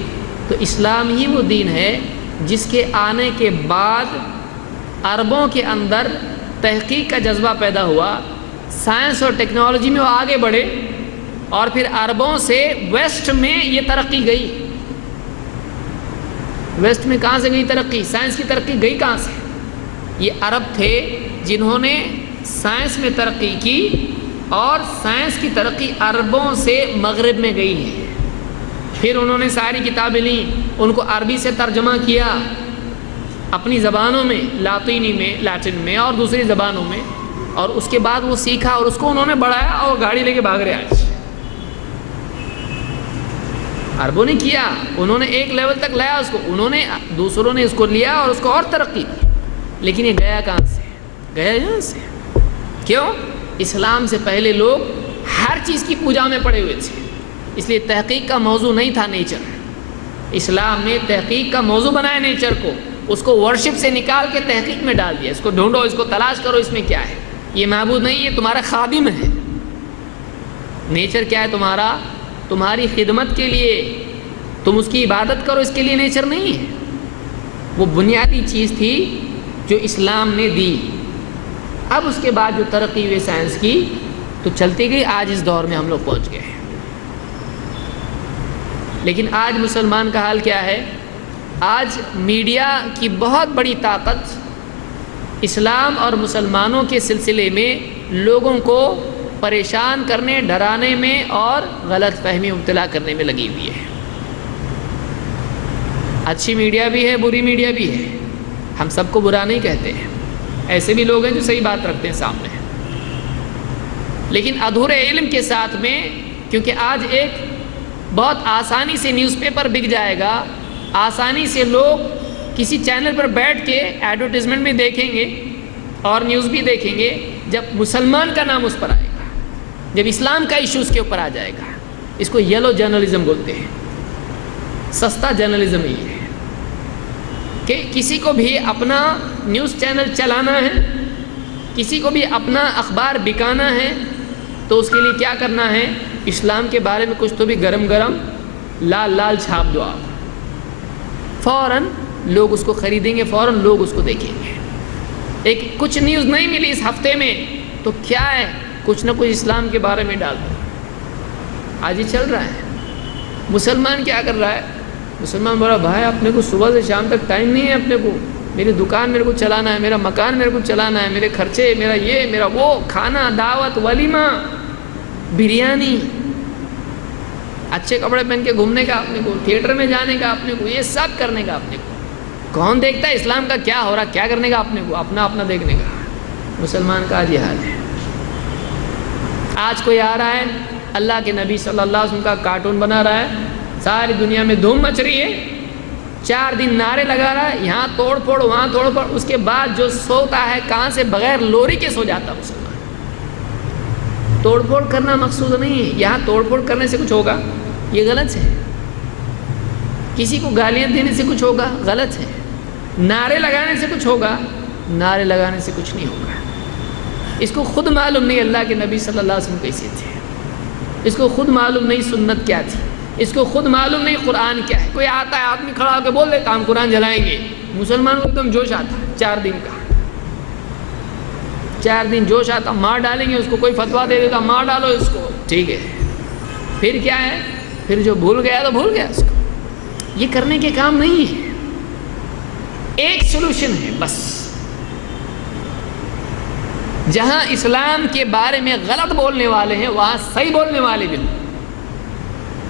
تو اسلام ہی وہ دین ہے جس کے آنے کے بعد عربوں کے اندر تحقیق کا جذبہ پیدا ہوا، سائنس اور ٹیکنالوجی میں وہ آگے بڑھے، اور پھر عربوں سے ویسٹ میں یہ ترقی گئی۔ ویسٹ میں کہاں سے گئی ترقی؟ سائنس کی ترقی گئی کہاں سے؟ یہ عرب تھے جنہوں نے سائنس میں ترقی کی، اور سائنس کی ترقی عربوں سے مغرب میں گئی ہے۔ پھر انہوں نے ساری کتابیں لیں، ان کو عربی سے ترجمہ کیا اپنی زبانوں میں، لاطینی میں، لیٹن میں اور دوسری زبانوں میں، اور اس کے بعد وہ سیکھا اور اس کو انہوں نے بڑھایا، اور گاڑی لے کے بھاگ رہے آج۔ عربوں نے کیا، انہوں نے ایک لیول تک لایا اس کو، انہوں نے دوسروں نے اس کو لیا اور اس کو اور ترقی دی، لیکن یہ گیا کہاں سے؟ گیا یہاں سے۔ کیوں؟ اسلام سے پہلے لوگ ہر چیز کی پوجا میں پڑے ہوئے تھے، اس لیے تحقیق کا موضوع نہیں تھا نیچر۔ اسلام نے تحقیق کا موضوع بنایا نیچر کو، اس کو ورشپ سے نکال کے تحقیق میں ڈال دیا، اس کو ڈھونڈو، اس کو تلاش کرو، اس میں کیا ہے۔ یہ معبود نہیں، یہ تمہارا خادم ہے۔ نیچر کیا ہے تمہارا؟ تمہاری خدمت کے لیے، تم اس کی عبادت کرو، اس کے لیے نیچر نہیں ہے۔ وہ بنیادی چیز تھی جو اسلام نے دی۔ اب اس کے بعد جو ترقی ہوئی سائنس کی تو چلتی گئی، آج اس دور میں ہم لوگ پہنچ گئے ہیں۔ لیکن آج مسلمان کا حال کیا ہے؟ آج میڈیا کی بہت بڑی طاقت اسلام اور مسلمانوں کے سلسلے میں لوگوں کو پریشان کرنے، ڈرانے میں اور غلط فہمی مبتلا کرنے میں لگی ہوئی ہے۔ اچھی میڈیا بھی ہے، بری میڈیا بھی ہے، ہم سب کو برا نہیں کہتے ہیں، ایسے بھی لوگ ہیں جو صحیح بات رکھتے ہیں سامنے، لیکن ادھورے علم کے ساتھ میں، کیونکہ آج ایک بہت آسانی سے نیوز پیپر بک جائے گا، آسانی سے لوگ کسی چینل پر بیٹھ کے ایڈورٹیزمنٹ بھی دیکھیں گے اور نیوز بھی دیکھیں گے، جب مسلمان کا نام اس پر آئے گا، جب اسلام کا ایشو اس کے اوپر آ جائے گا، اس کو یلو جرنلزم بولتے ہیں، سستا جرنلزم ہی ہے کہ کسی کو بھی اپنا نیوز چینل چلانا ہے، کسی کو بھی اپنا اخبار بکانا ہے، تو اس کے لیے کیا کرنا ہے؟ اسلام کے بارے میں کچھ تو بھی گرم گرم لال لال چھاپ دو آپ، فوراً لوگ اس کو خریدیں گے، فوراً لوگ اس کو دیکھیں گے۔ ایک کچھ نیوز نہیں ملی اس ہفتے میں تو کیا ہے، کچھ نہ کچھ اسلام کے بارے میں ڈال دو۔ آج یہ چل رہا ہے۔ مسلمان کیا کر رہا ہے؟ مسلمان بولا بھائی اپنے کو صبح سے شام تک ٹائم نہیں ہے، اپنے کو میری دکان میرے کو چلانا ہے، میرا مکان میرے کو چلانا ہے، میرے خرچے، میرا یہ میرا وہ، کھانا، دعوت، ولیمہ، بریانی، اچھے کپڑے پہن کے گھومنے کا اپنے کو، تھیٹر میں جانے کا اپنے کو، یہ سب کرنے کا اپنے کو۔ کون دیکھتا ہے اسلام کا کیا ہو رہا، کیا کرنے کا اپنے کو؟ اپنا اپنا دیکھنے کا۔ مسلمان کا آج یہ حال ہے۔ آج کوئی آ رہا ہے اللہ کے نبی صلی اللہ علیہ وسلم کا کارٹون بنا رہا ہے، ساری دنیا میں دھوم مچ رہی ہے، 4 دن نعرے لگا رہا ہے، یہاں توڑ پھوڑ وہاں توڑ پھوڑ، اس کے بعد جو سوتا ہے کہاں سے؟ بغیر لوری کے سو جاتا مسلمان۔ توڑ پھوڑ کرنا مقصود نہیں ہے، یہاں توڑ پھوڑ کرنے سے کچھ ہوگا؟ یہ غلط ہے۔ کسی کو گالیاں دینے سے کچھ ہوگا؟ غلط ہے۔ نعرے لگانے سے کچھ ہوگا؟ نعرے لگانے سے کچھ نہیں ہوگا۔ اس کو خود معلوم نہیں اللہ کے نبی صلی اللہ علیہ وسلم کیسے تھے، اس کو خود معلوم نہیں سنت کیا تھی، اس کو خود معلوم نہیں قرآن کیا ہے۔ کوئی آتا ہے آدمی کھڑا ہو کے بول دیتا ہم قرآن جلائیں گے، مسلمان کو ایک دم جوش آتا ہے، 4 دن کا 4 دن جوش آتا، مار ڈالیں گے اس کو، کوئی فتویٰ دے دیتا مار ڈالو اس کو، ٹھیک ہے۔ پھر کیا ہے؟ پھر جو بھول گیا تو بھول گیا اس کو۔ یہ کرنے کے کام نہیں ہے۔ ایک سولوشن ہے بس، جہاں اسلام کے بارے میں غلط بولنے والے ہیں وہاں صحیح بولنے والے بھی ہوں،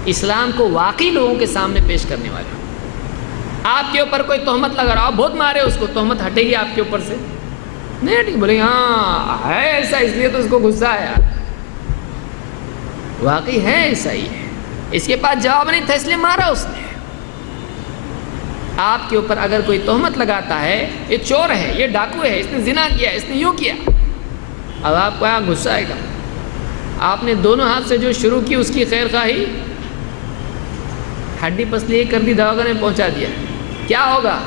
اسلام کو واقعی لوگوں کے سامنے پیش کرنے والے ہوں۔ آپ کے اوپر کوئی تہمت لگا رہا، آپ بہت مارے اس کو، تہمت ہٹے گی آپ کے اوپر سے؟ نہیں ہٹے گی، بولے گے ہاں ہے ایسا، اس لیے تو اس کو غصہ آیا، واقعی ہے ایسا ہی ہے، اس کے پاس جواب نہیں تھا اس لیے مارا اس نے۔ آپ کے اوپر اگر کوئی تہمت لگاتا ہے یہ چور ہے، یہ ڈاکو ہے، اس نے زنا کیا، اس نے یوں کیا، اب آپ کو یہاں غصہ آئے گا۔ آپ نے دونوں ہاتھ سے جو شروع کی اس کی خیر خواہی ہڈی پسلی کر دی، دواخانے میں پہنچا دیا، کیا ہوگا؟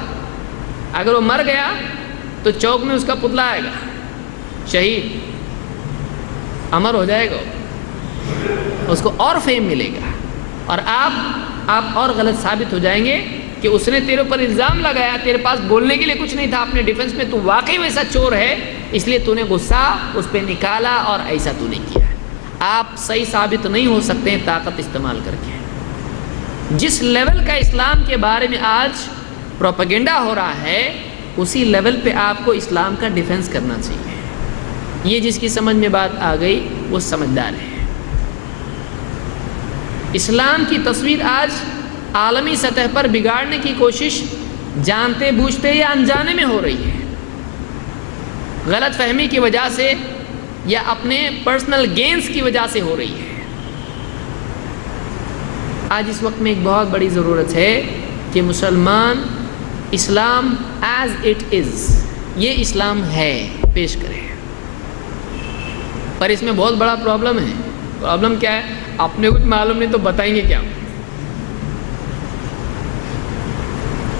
اگر وہ مر گیا تو چوک میں اس کا پتلا آئے گا، شہید امر ہو جائے گا، اس کو اور فیم ملے گا، اور آپ اور غلط ثابت ہو جائیں گے کہ اس نے تیرے اوپر الزام لگایا، تیرے پاس بولنے کے لیے کچھ نہیں تھا اپنے ڈیفنس میں، تو واقعی ویسا چور ہے، اس لیے تو نے غصہ اس پہ نکالا اور ایسا تو نے کیا۔ آپ صحیح ثابت نہیں ہو سکتے ہیں طاقت استعمال کر کے۔ جس لیول کا اسلام کے بارے میں آج پروپیگنڈا ہو رہا ہے اسی لیول پہ آپ کو اسلام کا ڈیفنس کرنا چاہیے۔ یہ جس کی سمجھ میں بات آ گئی وہ سمجھدار ہے۔ اسلام کی تصویر آج عالمی سطح پر بگاڑنے کی کوشش جانتے بوجھتے یا انجانے میں ہو رہی ہے، غلط فہمی کی وجہ سے یا اپنے پرسنل گینز کی وجہ سے ہو رہی ہے۔ آج اس وقت میں ایک بہت بڑی ضرورت ہے کہ مسلمان اسلام ایز اٹ از، یہ اسلام ہے، پیش کرے. پر اس میں بہت بڑا پرابلم ہے. پرابلم کیا ہے؟ اپنے کچھ معلوم نہیں تو بتائیں گے کیا؟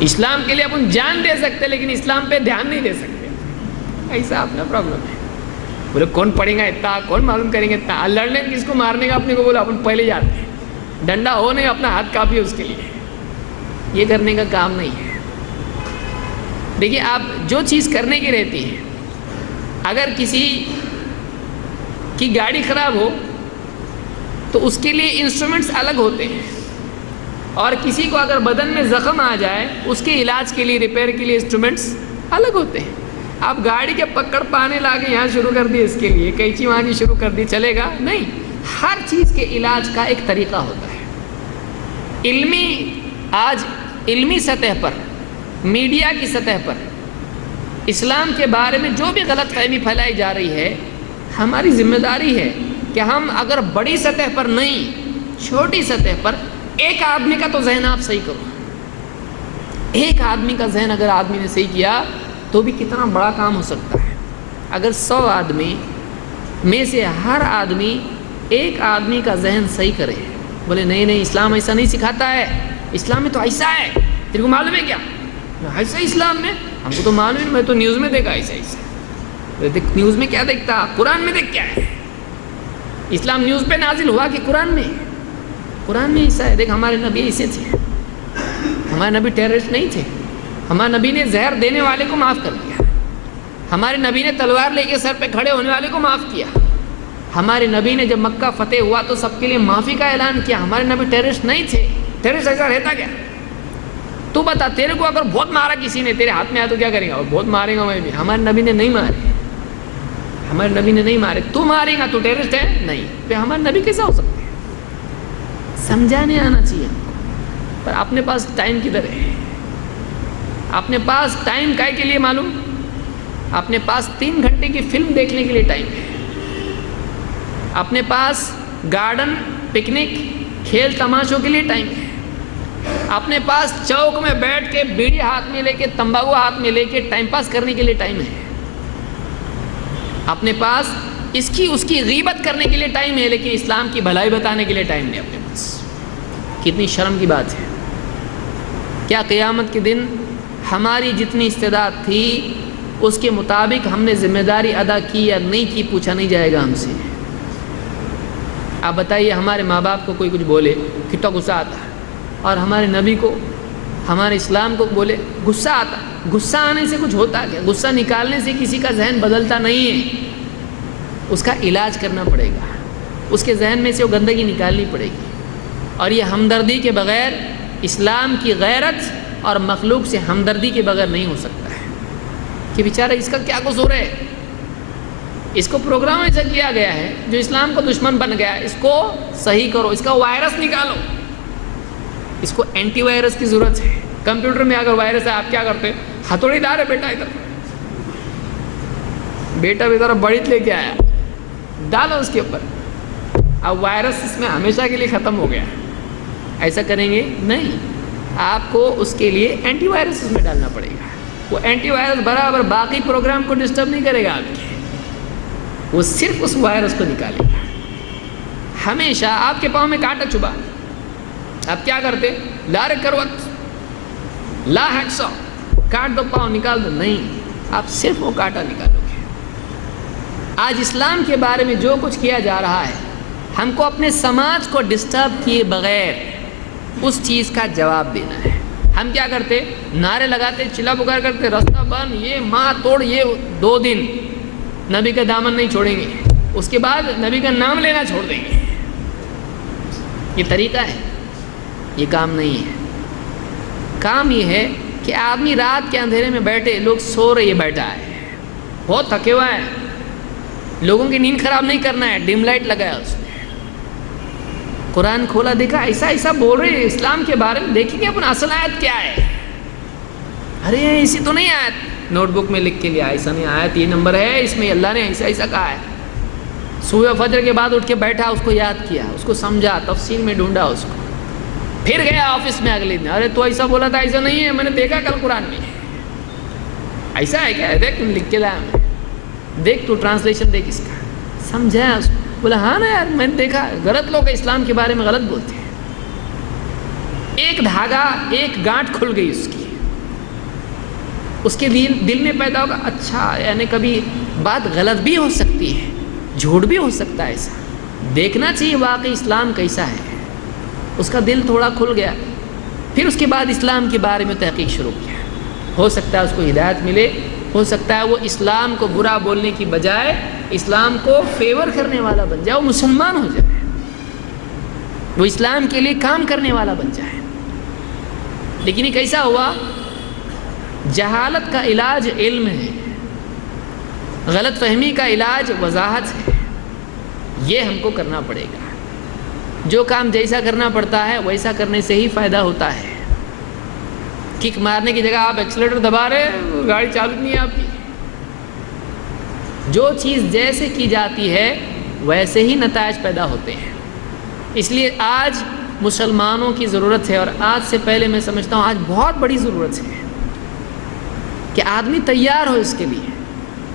اسلام کے لیے اپن جان دے سکتے لیکن اسلام پہ دھیان نہیں دے سکتے. ایسا اپنا پرابلم ہے. بولے کون پڑھیں گا اتنا، کون معلوم کریں گے اتنا، لڑنے کس کو مارنے کا اپنے کو بولے اپن پہلے جاتے ہیں. ڈنڈا ہو نہیں، اپنا ہاتھ کافی ہے اس کے لیے. یہ کرنے کا کام نہیں ہے. دیکھیے آپ جو چیز کرنے کی رہتی ہے، اگر کسی کی گاڑی خراب ہو تو اس کے لیے انسٹرومنٹس الگ ہوتے ہیں، اور کسی کو اگر بدن میں زخم آ جائے اس کے علاج کے لیے، ریپیئر کے لیے انسٹرومنٹس الگ ہوتے ہیں. آپ گاڑی کے پکڑ پانے لا کے یہاں شروع کر دی، اس کے لیے قینچی وہاں کی شروع کر دی، چلے گا نہیں. ہر چیز کے علاج کا ایک طریقہ ہوتا ہے. آج علمی سطح پر، میڈیا کی سطح پر اسلام کے بارے میں جو بھی غلط فہمی پھیلائی جا رہی ہے، ہماری ذمہ داری ہے کہ ہم اگر بڑی سطح پر نہیں، چھوٹی سطح پر ایک آدمی کا تو ذہن آپ صحیح کرو. ایک آدمی کا ذہن اگر آدمی نے صحیح کیا تو بھی کتنا بڑا کام ہو سکتا ہے. اگر 100 آدمی میں سے ہر آدمی ایک آدمی کا ذہن صحیح کرے، بولے نہیں نہیں اسلام ایسا نہیں سکھاتا ہے، اسلام میں تو ایسا ہے، تیرے کو معلوم ہے کیا ایسا اسلام میں؟ ہم کو تو معلوم ہے، میں تو نیوز میں دیکھا ایسا ایسا. دیکھ نیوز میں کیا دیکھتا، قرآن میں دیکھ کیا ہے. اسلام نیوز پہ نازل ہوا کہ قرآن میں؟ قرآن میں ایسا ہے. دیکھ ہمارے نبی ایسے تھے، ہمارے نبی ٹیررسٹ نہیں تھے. ہمارے نبی نے زہر دینے والے کو معاف کر دیا. ہمارے نبی نے تلوار لے کے سر پہ کھڑے ہونے والے کو معاف کیا. ہمارے نبی نے جب مکہ فتح ہوا تو سب کے لیے معافی کا اعلان کیا. ہمارے نبی ٹیررسٹ نہیں تھے. ٹیررسٹ ایسا رہتا کیا؟ تو بتا، تیرے کو اگر بہت مارا کسی نے، تیرے ہاتھ میں آیا تو کیا کریں گا؟ اور بہت مارے گا میں بھی. ہمارے نبی نے نہیں مارے، ہمارے نبی نے نہیں مارے. تو مارے گا تو ٹیررسٹ ہے نہیں. پھر ہمارے نبی کیسا ہو سکتے ہیں؟ سمجھانے آنا چاہیے ہم کو. پر اپنے پاس ٹائم کدھر ہے؟ اپنے پاس ٹائم کائے کے لیے معلوم؟ اپنے پاس 3 گھنٹے کی فلم دیکھنے کے لیے ٹائم ہے. اپنے پاس گارڈن، پکنک، کھیل تماشوں کے لیے ٹائم ہے. اپنے پاس چوک میں بیٹھ کے بیڑی ہاتھ میں لے کے، تمباکو ہاتھ میں لے کے ٹائم پاس کرنے کے لیے ٹائم ہے. اپنے پاس اس کی غیبت کرنے کے لیے ٹائم ہے، لیکن اسلام کی بھلائی بتانے کے لیے ٹائم نہیں اپنے پاس. کتنی شرم کی بات ہے. کیا قیامت کے دن ہماری جتنی استعداد تھی اس کے مطابق ہم نے ذمہ داری ادا کی یا نہیں کی، پوچھا نہیں جائے گا ہم سے. آپ بتائیے، ہمارے ماں باپ کو کوئی کچھ بولے کتنا غصہ آتا ہے، اور ہمارے نبی کو، ہمارے اسلام کو بولے غصہ آتا. غصہ آنے سے کچھ ہوتا کیا؟ غصہ نکالنے سے کسی کا ذہن بدلتا نہیں ہے. اس کا علاج کرنا پڑے گا، اس کے ذہن میں سے وہ گندگی نکالنی پڑے گی. اور یہ ہمدردی کے بغیر، اسلام کی غیرت اور مخلوق سے ہمدردی کے بغیر نہیں ہو سکتا ہے. کہ بیچارہ اس کا کیا قصور ہے، اس کو پروگرام ایسا کیا گیا ہے جو اسلام کو دشمن بن گیا ہے، اس کو صحیح کرو، اس کا وائرس نکالو. اس کو اینٹی وائرس کی ضرورت ہے. کمپیوٹر میں اگر وائرس ہے آپ کیا کرتے؟ ہتھوڑی دار ہے بیٹا ادھر، بیٹا بھی ذرا بڑی لے کے آیا، ڈالو اس کے اوپر. اب وائرس اس میں ہمیشہ کے لیے ختم ہو گیا. ایسا کریں گے نہیں. آپ کو اس کے لیے اینٹی وائرس اس میں ڈالنا پڑے گا. وہ اینٹی وائرس برابر باقی پروگرام کو ڈسٹرب نہیں کرے گا آپ کے، وہ صرف اس وائرس کو نکالے گا. ہمیشہ آپ کے پاؤں میں کانٹا چبھا، آپ کیا کرتے؟ لا رے کروت، لا ہیکسا، کاٹ دو پاؤں، نکال دو. نہیں، آپ صرف وہ کانٹا نکالو گے. آج اسلام کے بارے میں جو کچھ کیا جا رہا ہے، ہم کو اپنے سماج کو ڈسٹرب کیے بغیر اس چیز کا جواب دینا ہے. ہم کیا کرتے؟ نعرے لگاتے، چلا پکار کرتے، راستہ بند، یہ ماں توڑ، یہ 2 دن نبی کا دامن نہیں چھوڑیں گے، اس کے بعد نبی کا نام لینا چھوڑ دیں گے. یہ طریقہ ہے؟ یہ کام نہیں ہے. کام یہ ہے کہ آدمی رات کے اندھیرے میں بیٹھے، لوگ سو رہے، یہ بیٹھا ہے، بہت تھکے ہوا ہے، لوگوں کی نیند خراب نہیں کرنا ہے، ڈم لائٹ لگایا اس نے، قرآن کھولا، دیکھا ایسا ایسا بول رہے ہیں اسلام کے بارے میں، دیکھیں گے اپنا اصل آیت کیا ہے. ارے ایسی تو نہیں آیت، نوٹ بک میں لکھ کے لیا، ایسا نہیں آیت، یہ نمبر ہے، اس میں اللہ نے ایسا ایسا کہا ہے. صبح فجر کے بعد اٹھ کے بیٹھا، اس کو یاد کیا، اس کو سمجھا، تفصیل میں ڈھونڈا اس کو. پھر گیا آفس میں اگلے دن، ارے تو ایسا بولا تھا، ایسا نہیں ہے، میں نے دیکھا کل قرآن میں ایسا ہے کیا، دیکھ لکھ کے لایا میں، دیکھ تو ٹرانسلیشن دیکھ اس کا، سمجھا اس کو، بولا ہاں نا یار میں نے دیکھا، غلط لوگ اسلام کے بارے میں غلط بولتے ہیں۔ ایک دھاگا، ایک گانٹھ کھل گئی اس کے دل میں پیدا ہوگا، اچھا یعنی کبھی بات غلط بھی ہو سکتی ہے، جھوٹ بھی ہو سکتا ہے، ایسا دیکھنا چاہیے واقعی اسلام کیسا ہے۔ اس کا دل تھوڑا کھل گیا، پھر اس کے بعد اسلام کے بارے میں تحقیق شروع کیا، ہو سکتا ہے اس کو ہدایت ملے، ہو سکتا ہے وہ اسلام کو برا بولنے کی بجائے اسلام کو فیور کرنے والا بن جائے، وہ مسلمان ہو جائے، وہ اسلام کے لیے کام کرنے والا بن جائے۔ لیکن یہ کیسا ہوا؟ جہالت کا علاج علم ہے، غلط فہمی کا علاج وضاحت ہے، یہ ہم کو کرنا پڑے گا۔ جو کام جیسا کرنا پڑتا ہے ویسا کرنے سے ہی فائدہ ہوتا ہے۔ کک مارنے کی جگہ آپ ایکسیلیٹر دبا رہے ہیں، گاڑی چالو نہیں ہے آپ کی۔ جو چیز جیسے کی جاتی ہے ویسے ہی نتائج پیدا ہوتے ہیں۔ اس لیے آج مسلمانوں کی ضرورت ہے، اور آج سے پہلے میں سمجھتا ہوں آج بہت بڑی ضرورت ہے کہ آدمی تیار ہو اس کے لیے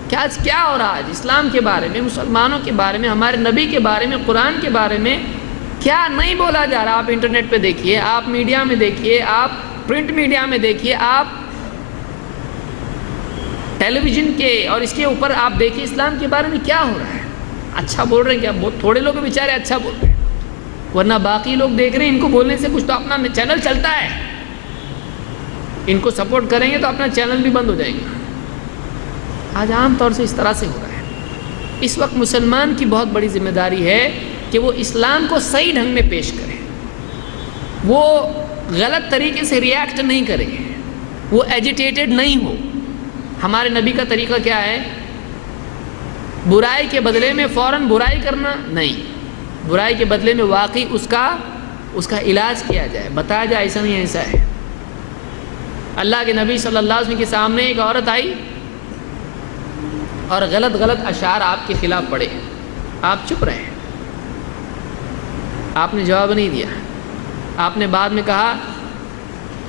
کہ آج کیا ہو رہا ہے، آج اسلام کے بارے میں، مسلمانوں کے بارے میں، ہمارے نبی کے بارے میں، قرآن کے بارے میں کیا نہیں بولا جا رہا۔ آپ انٹرنیٹ پہ دیکھیے، آپ میڈیا میں دیکھیے، آپ پرنٹ میڈیا میں دیکھیے، آپ ٹیلی ویژن کے اور اس کے اوپر آپ دیکھیے اسلام کے بارے میں کیا ہو رہا ہے۔ اچھا بول رہے ہیں کیا؟ بہت تھوڑے لوگ بیچارے اچھا بول رہے ہیں، ورنہ باقی لوگ دیکھ رہے ہیں ان کو بولنے سے کچھ تو اپنا چینل چلتا ہے، ان کو سپورٹ کریں گے تو اپنا چینل بھی بند ہو جائے گا۔ آج عام طور سے اس طرح سے ہو رہا ہے۔ اس وقت مسلمان کی بہت بڑی ذمہ داری ہے کہ وہ اسلام کو صحیح ڈھنگ میں پیش کرے، وہ غلط طریقے سے ریاکٹ نہیں کرے، وہ ایجیٹیٹڈ نہیں ہو۔ ہمارے نبی کا طریقہ کیا ہے؟ برائی کے بدلے میں فوراً برائی کرنا نہیں، برائی کے بدلے میں واقعی اس کا علاج کیا جائے، بتایا جائے ایسا نہیں ایسا ہے۔ اللہ کے نبی صلی اللہ علیہ وسلم کے سامنے ایک عورت آئی اور غلط اشعار آپ کے خلاف پڑے، آپ چپ رہے، آپ نے جواب نہیں دیا۔ آپ نے بعد میں کہا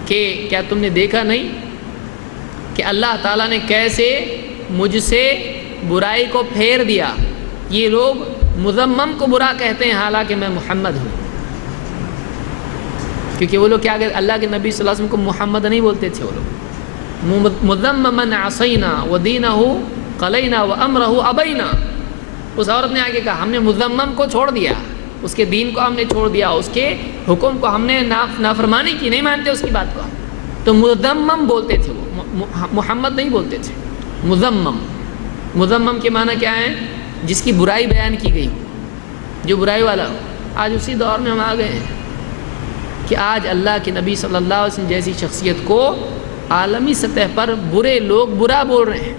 کہ کیا تم نے دیکھا نہیں کہ اللہ تعالیٰ نے کیسے مجھ سے برائی کو پھیر دیا؟ یہ لوگ مذمم کو برا کہتے ہیں حالانکہ میں محمد ہوں، کیونکہ وہ لوگ کیا کہتے، اللہ کے نبی صلی اللہ علیہ وسلم کو محمد نہیں بولتے تھے، وہ لوگ مذممن عصینا ودینہ قلینا وامرہ ابینا۔ اس عورت نے آگے کہا ہم نے مذمم کو چھوڑ دیا، اس کے دین کو ہم نے چھوڑ دیا، اس کے حکم کو ہم نے نافرمانی کی، نہیں مانتے اس کی بات کو، تو مذمم بولتے تھے، وہ محمد نہیں بولتے تھے، مذمم۔ مذمم کے معنی کیا ہے؟ جس کی برائی بیان کی گئی، جو برائی والا ہو۔ آج اسی دور میں ہم آ گئے ہیں کہ آج اللہ کے نبی صلی اللہ علیہ وسلم جیسی شخصیت کو عالمی سطح پر برے لوگ برا بول رہے ہیں۔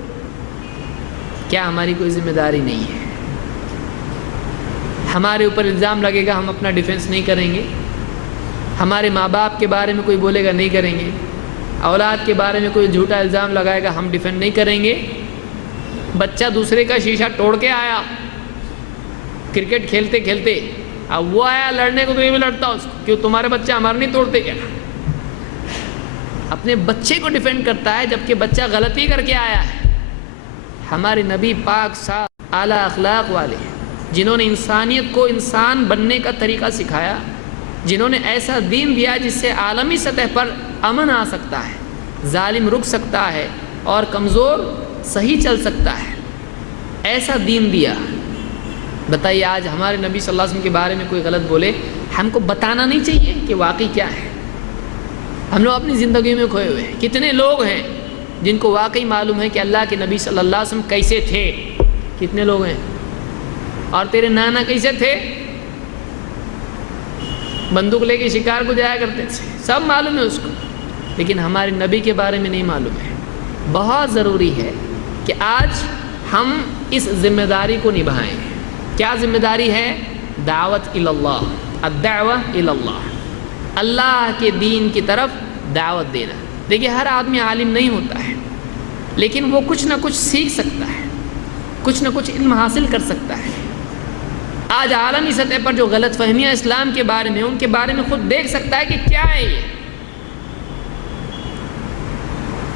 کیا ہماری کوئی ذمہ داری نہیں ہے؟ ہمارے اوپر الزام لگے گا، ہم اپنا ڈیفنس نہیں کریں گے؟ ہمارے ماں باپ کے بارے میں کوئی بولے گا، نہیں کریں گے؟ اولاد کے بارے میں کوئی جھوٹا الزام لگائے گا، ہم ڈیفینڈ نہیں کریں گے؟ بچہ دوسرے کا شیشہ توڑ کے آیا کرکٹ کھیلتے کھیلتے، اب وہ آیا لڑنے کو تو یہ بھی لڑتا اس کو، کیوں تمہارے بچہ ہمارے نہیں توڑتے کیا؟ اپنے بچے کو ڈیفینڈ کرتا ہے جبکہ بچہ غلطی کر کے آیا ہے۔ ہمارے نبی پاک صاحب اعلیٰ اخلاق والے، جنہوں نے انسانیت کو انسان بننے کا طریقہ سکھایا، جنہوں نے ایسا دین دیا جس سے عالمی سطح پر امن آ سکتا ہے، ظالم رک سکتا ہے اور کمزور صحیح چل سکتا ہے، ایسا دین دیا۔ بتائیے آج ہمارے نبی صلی اللہ علیہ وسلم کے بارے میں کوئی غلط بولے، ہم کو بتانا نہیں چاہیے کہ واقعی کیا ہے؟ ہم لوگ اپنی زندگی میں کھوئے ہوئے ہیں۔ کتنے لوگ ہیں جن کو واقعی معلوم ہے کہ اللہ کے نبی صلی اللہ علیہ وسلم کیسے تھے؟ کتنے لوگ ہیں؟ اور تیرے نانا کیسے تھے؟ بندوق لے کے شکار کو جایا کرتے تھے، سب معلوم ہے اس کو، لیکن ہمارے نبی کے بارے میں نہیں معلوم ہے۔ بہت ضروری ہے کہ آج ہم اس ذمہ داری کو نبھائیں۔ کیا ذمہ داری ہے؟ دعوت اللہ، الدعوہ اللہ، اللہ کے دین کی طرف دعوت دینا۔ دیکھیے ہر آدمی عالم نہیں ہوتا ہے، لیکن وہ کچھ نہ کچھ سیکھ سکتا ہے، کچھ نہ کچھ علم حاصل کر سکتا ہے۔ آج عالمی سطح پر جو غلط فہمیاں اسلام کے بارے میں، ان کے بارے میں خود دیکھ سکتا ہے کہ کیا ہے یہ.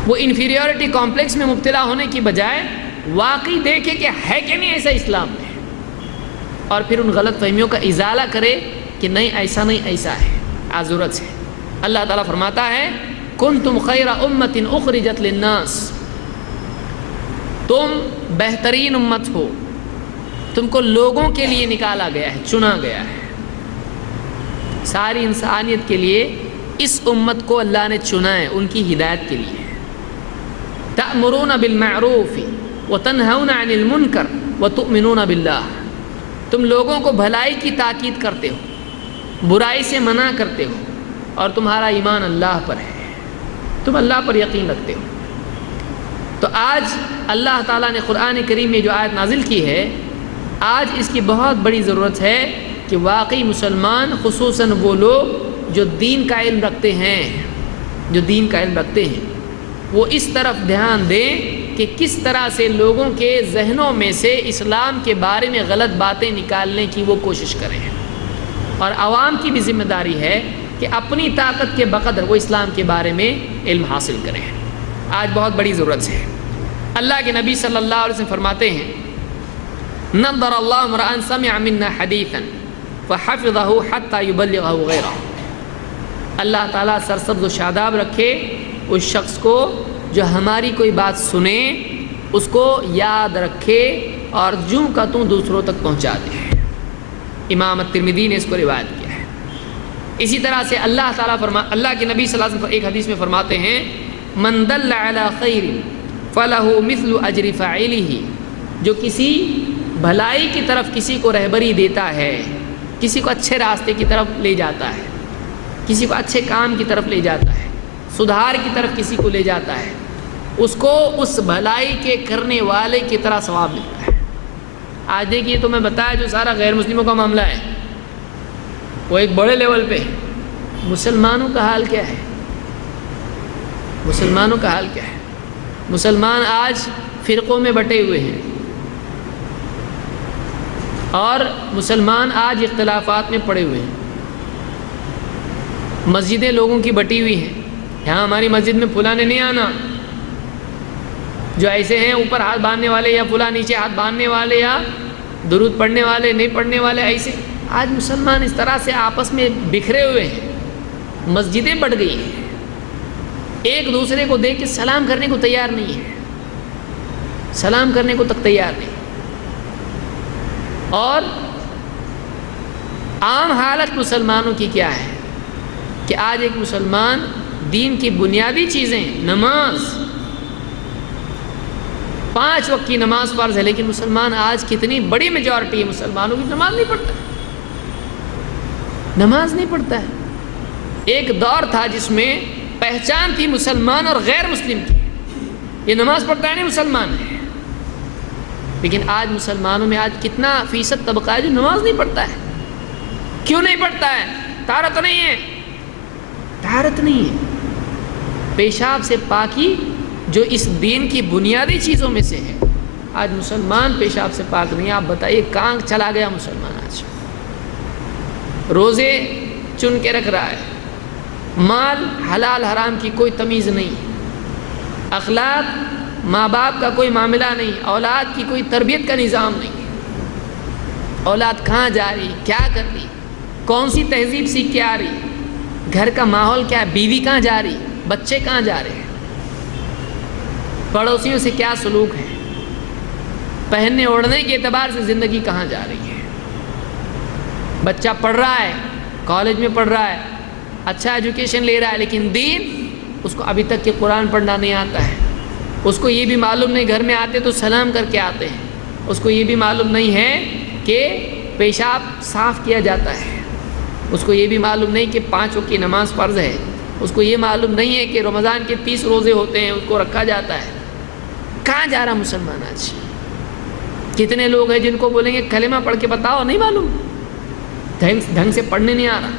وہ انفیریورٹی کمپلیکس میں مبتلا ہونے کی بجائے واقعی دیکھے کہ ہے کہ نہیں ایسا اسلام میں، اور پھر ان غلط فہمیوں کا ازالہ کرے کہ نہیں ایسا نہیں، ایسا ہے. آج ضرورت ہے. اللہ تعالیٰ فرماتا ہے کنتم خیر امت اخرجت للناس، تم بہترین امت ہو، تم کو لوگوں کے لیے نکالا گیا ہے، چنا گیا ہے. ساری انسانیت کے لیے اس امت کو اللہ نے چنا ہے، ان کی ہدایت کے لیے. تأمرون بالمعروف وتنہون عن المنکر وتؤمنون باللہ، تم لوگوں کو بھلائی کی تاکید کرتے ہو، برائی سے منع کرتے ہو، اور تمہارا ایمان اللہ پر ہے، تم اللہ پر یقین رکھتے ہو. تو آج اللہ تعالیٰ نے قرآن کریم میں جو آیت نازل کی ہے، آج اس کی بہت بڑی ضرورت ہے کہ واقعی مسلمان، خصوصاً وہ لوگ جو دین کا علم رکھتے ہیں، وہ اس طرف دھیان دیں کہ کس طرح سے لوگوں کے ذہنوں میں سے اسلام کے بارے میں غلط باتیں نکالنے کی وہ کوشش کریں. اور عوام کی بھی ذمہ داری ہے کہ اپنی طاقت کے بقدر وہ اسلام کے بارے میں علم حاصل کریں. آج بہت بڑی ضرورت ہے. اللہ کے نبی صلی اللہ علیہ وسلم فرماتے ہیں نضر اللہ امرأ سمع منا حدیثا فحفظہ حتی یبلغہ غیرہ. اللہ تعالیٰ سرسبز و شاداب رکھے اس شخص کو جو ہماری کوئی بات سنے، اس کو یاد رکھے اور جوں کا توں دوسروں تک پہنچا دے. امام الترمذی نے اس کو روایت کیا ہے. اسی طرح سے اللہ تعالیٰ اللہ کے نبی صلی اللہ علیہ وسلم ایک حدیث میں فرماتے ہیں من دل علی خیر فلہ مثل اجر فاعلہ، جو کسی بھلائی کی طرف کسی کو رہبری دیتا ہے، کسی کو اچھے راستے کی طرف لے جاتا ہے، کسی کو اچھے کام کی طرف لے جاتا ہے، سدھار کی طرف کسی کو لے جاتا ہے، اس کو اس بھلائی کے کرنے والے کی طرح ثواب ملتا ہے. آج دیکھیے تو میں بتایا جو سارا غیر مسلموں کا معاملہ ہے وہ ایک بڑے لیول پہ. مسلمانوں کا حال کیا ہے؟ مسلمانوں کا حال کیا ہے؟ مسلمان آج فرقوں میں بٹے ہوئے ہیں، اور مسلمان آج اختلافات میں پڑے ہوئے ہیں. مسجدیں لوگوں کی بٹی ہوئی ہیں. یہاں ہماری مسجد میں فلاں نے نہیں آنا، جو ایسے ہیں اوپر ہاتھ باندھنے والے، یا فلاں نیچے ہاتھ باندھنے والے، یا درود پڑھنے والے نہیں پڑھنے والے، ایسے. آج مسلمان اس طرح سے آپس میں بکھرے ہوئے ہیں، مسجدیں بٹ گئی ہیں، ایک دوسرے کو دیکھ کے سلام کرنے کو تیار نہیں ہے، سلام کرنے کو تک تیار نہیں. اور عام حالت مسلمانوں کی کیا ہے کہ آج ایک مسلمان دین کی بنیادی چیزیں، نماز، 5 وقت کی نماز فرض ہے، لیکن مسلمان آج کتنی بڑی میجورٹی ہے مسلمانوں کی نماز نہیں پڑھتا ہے، نماز نہیں پڑھتا ہے. ایک دور تھا جس میں پہچان تھی مسلمان اور غیر مسلم کی، یہ نماز پڑھتا ہے نہیں مسلمان ہے. لیکن آج مسلمانوں میں آج کتنا فیصد طبقہ ہے جو نماز نہیں پڑھتا ہے؟ کیوں نہیں پڑھتا ہے؟ طہارت نہیں ہے، طہارت نہیں ہے. پیشاب سے پاکی جو اس دین کی بنیادی چیزوں میں سے ہے، آج مسلمان پیشاب سے پاک نہیں. آپ بتائیے کہاں چلا گیا مسلمان؟ آج روزے چن کے رکھ رہا ہے، مال حلال حرام کی کوئی تمیز نہیں، اخلاق ماں باپ کا کوئی معاملہ نہیں، اولاد کی کوئی تربیت کا نظام نہیں. اولاد کہاں جا رہی، کیا کر رہی، کون سی تہذیب سیکھ کے آ رہی، گھر کا ماحول کیا ہے، بیوی کہاں جا رہی، بچے کہاں جا رہے ہیں، پڑوسیوں سے کیا سلوک ہے، پہننے اوڑھنے کے اعتبار سے زندگی کہاں جا رہی ہے. بچہ پڑھ رہا ہے، کالج میں پڑھ رہا ہے، اچھا ایجوکیشن لے رہا ہے، لیکن دین اس کو ابھی تک کہ قرآن پڑھنا نہیں آتا ہے. اس کو یہ بھی معلوم نہیں، گھر میں آتے تو سلام کر کے آتے ہیں. اس کو یہ بھی معلوم نہیں ہے کہ پیشاب صاف کیا جاتا ہے. اس کو یہ بھی معلوم نہیں کہ 5 وقت کی نماز فرض ہے. اس کو یہ معلوم نہیں ہے کہ رمضان کے 30 روزے ہوتے ہیں، اس کو رکھا جاتا ہے. کہاں جا رہا مسلمان آج؟ کتنے لوگ ہیں جن کو بولیں گے کلمہ پڑھ کے بتاؤ، نہیں معلوم، ڈھنگ سے پڑھنے نہیں آ رہا.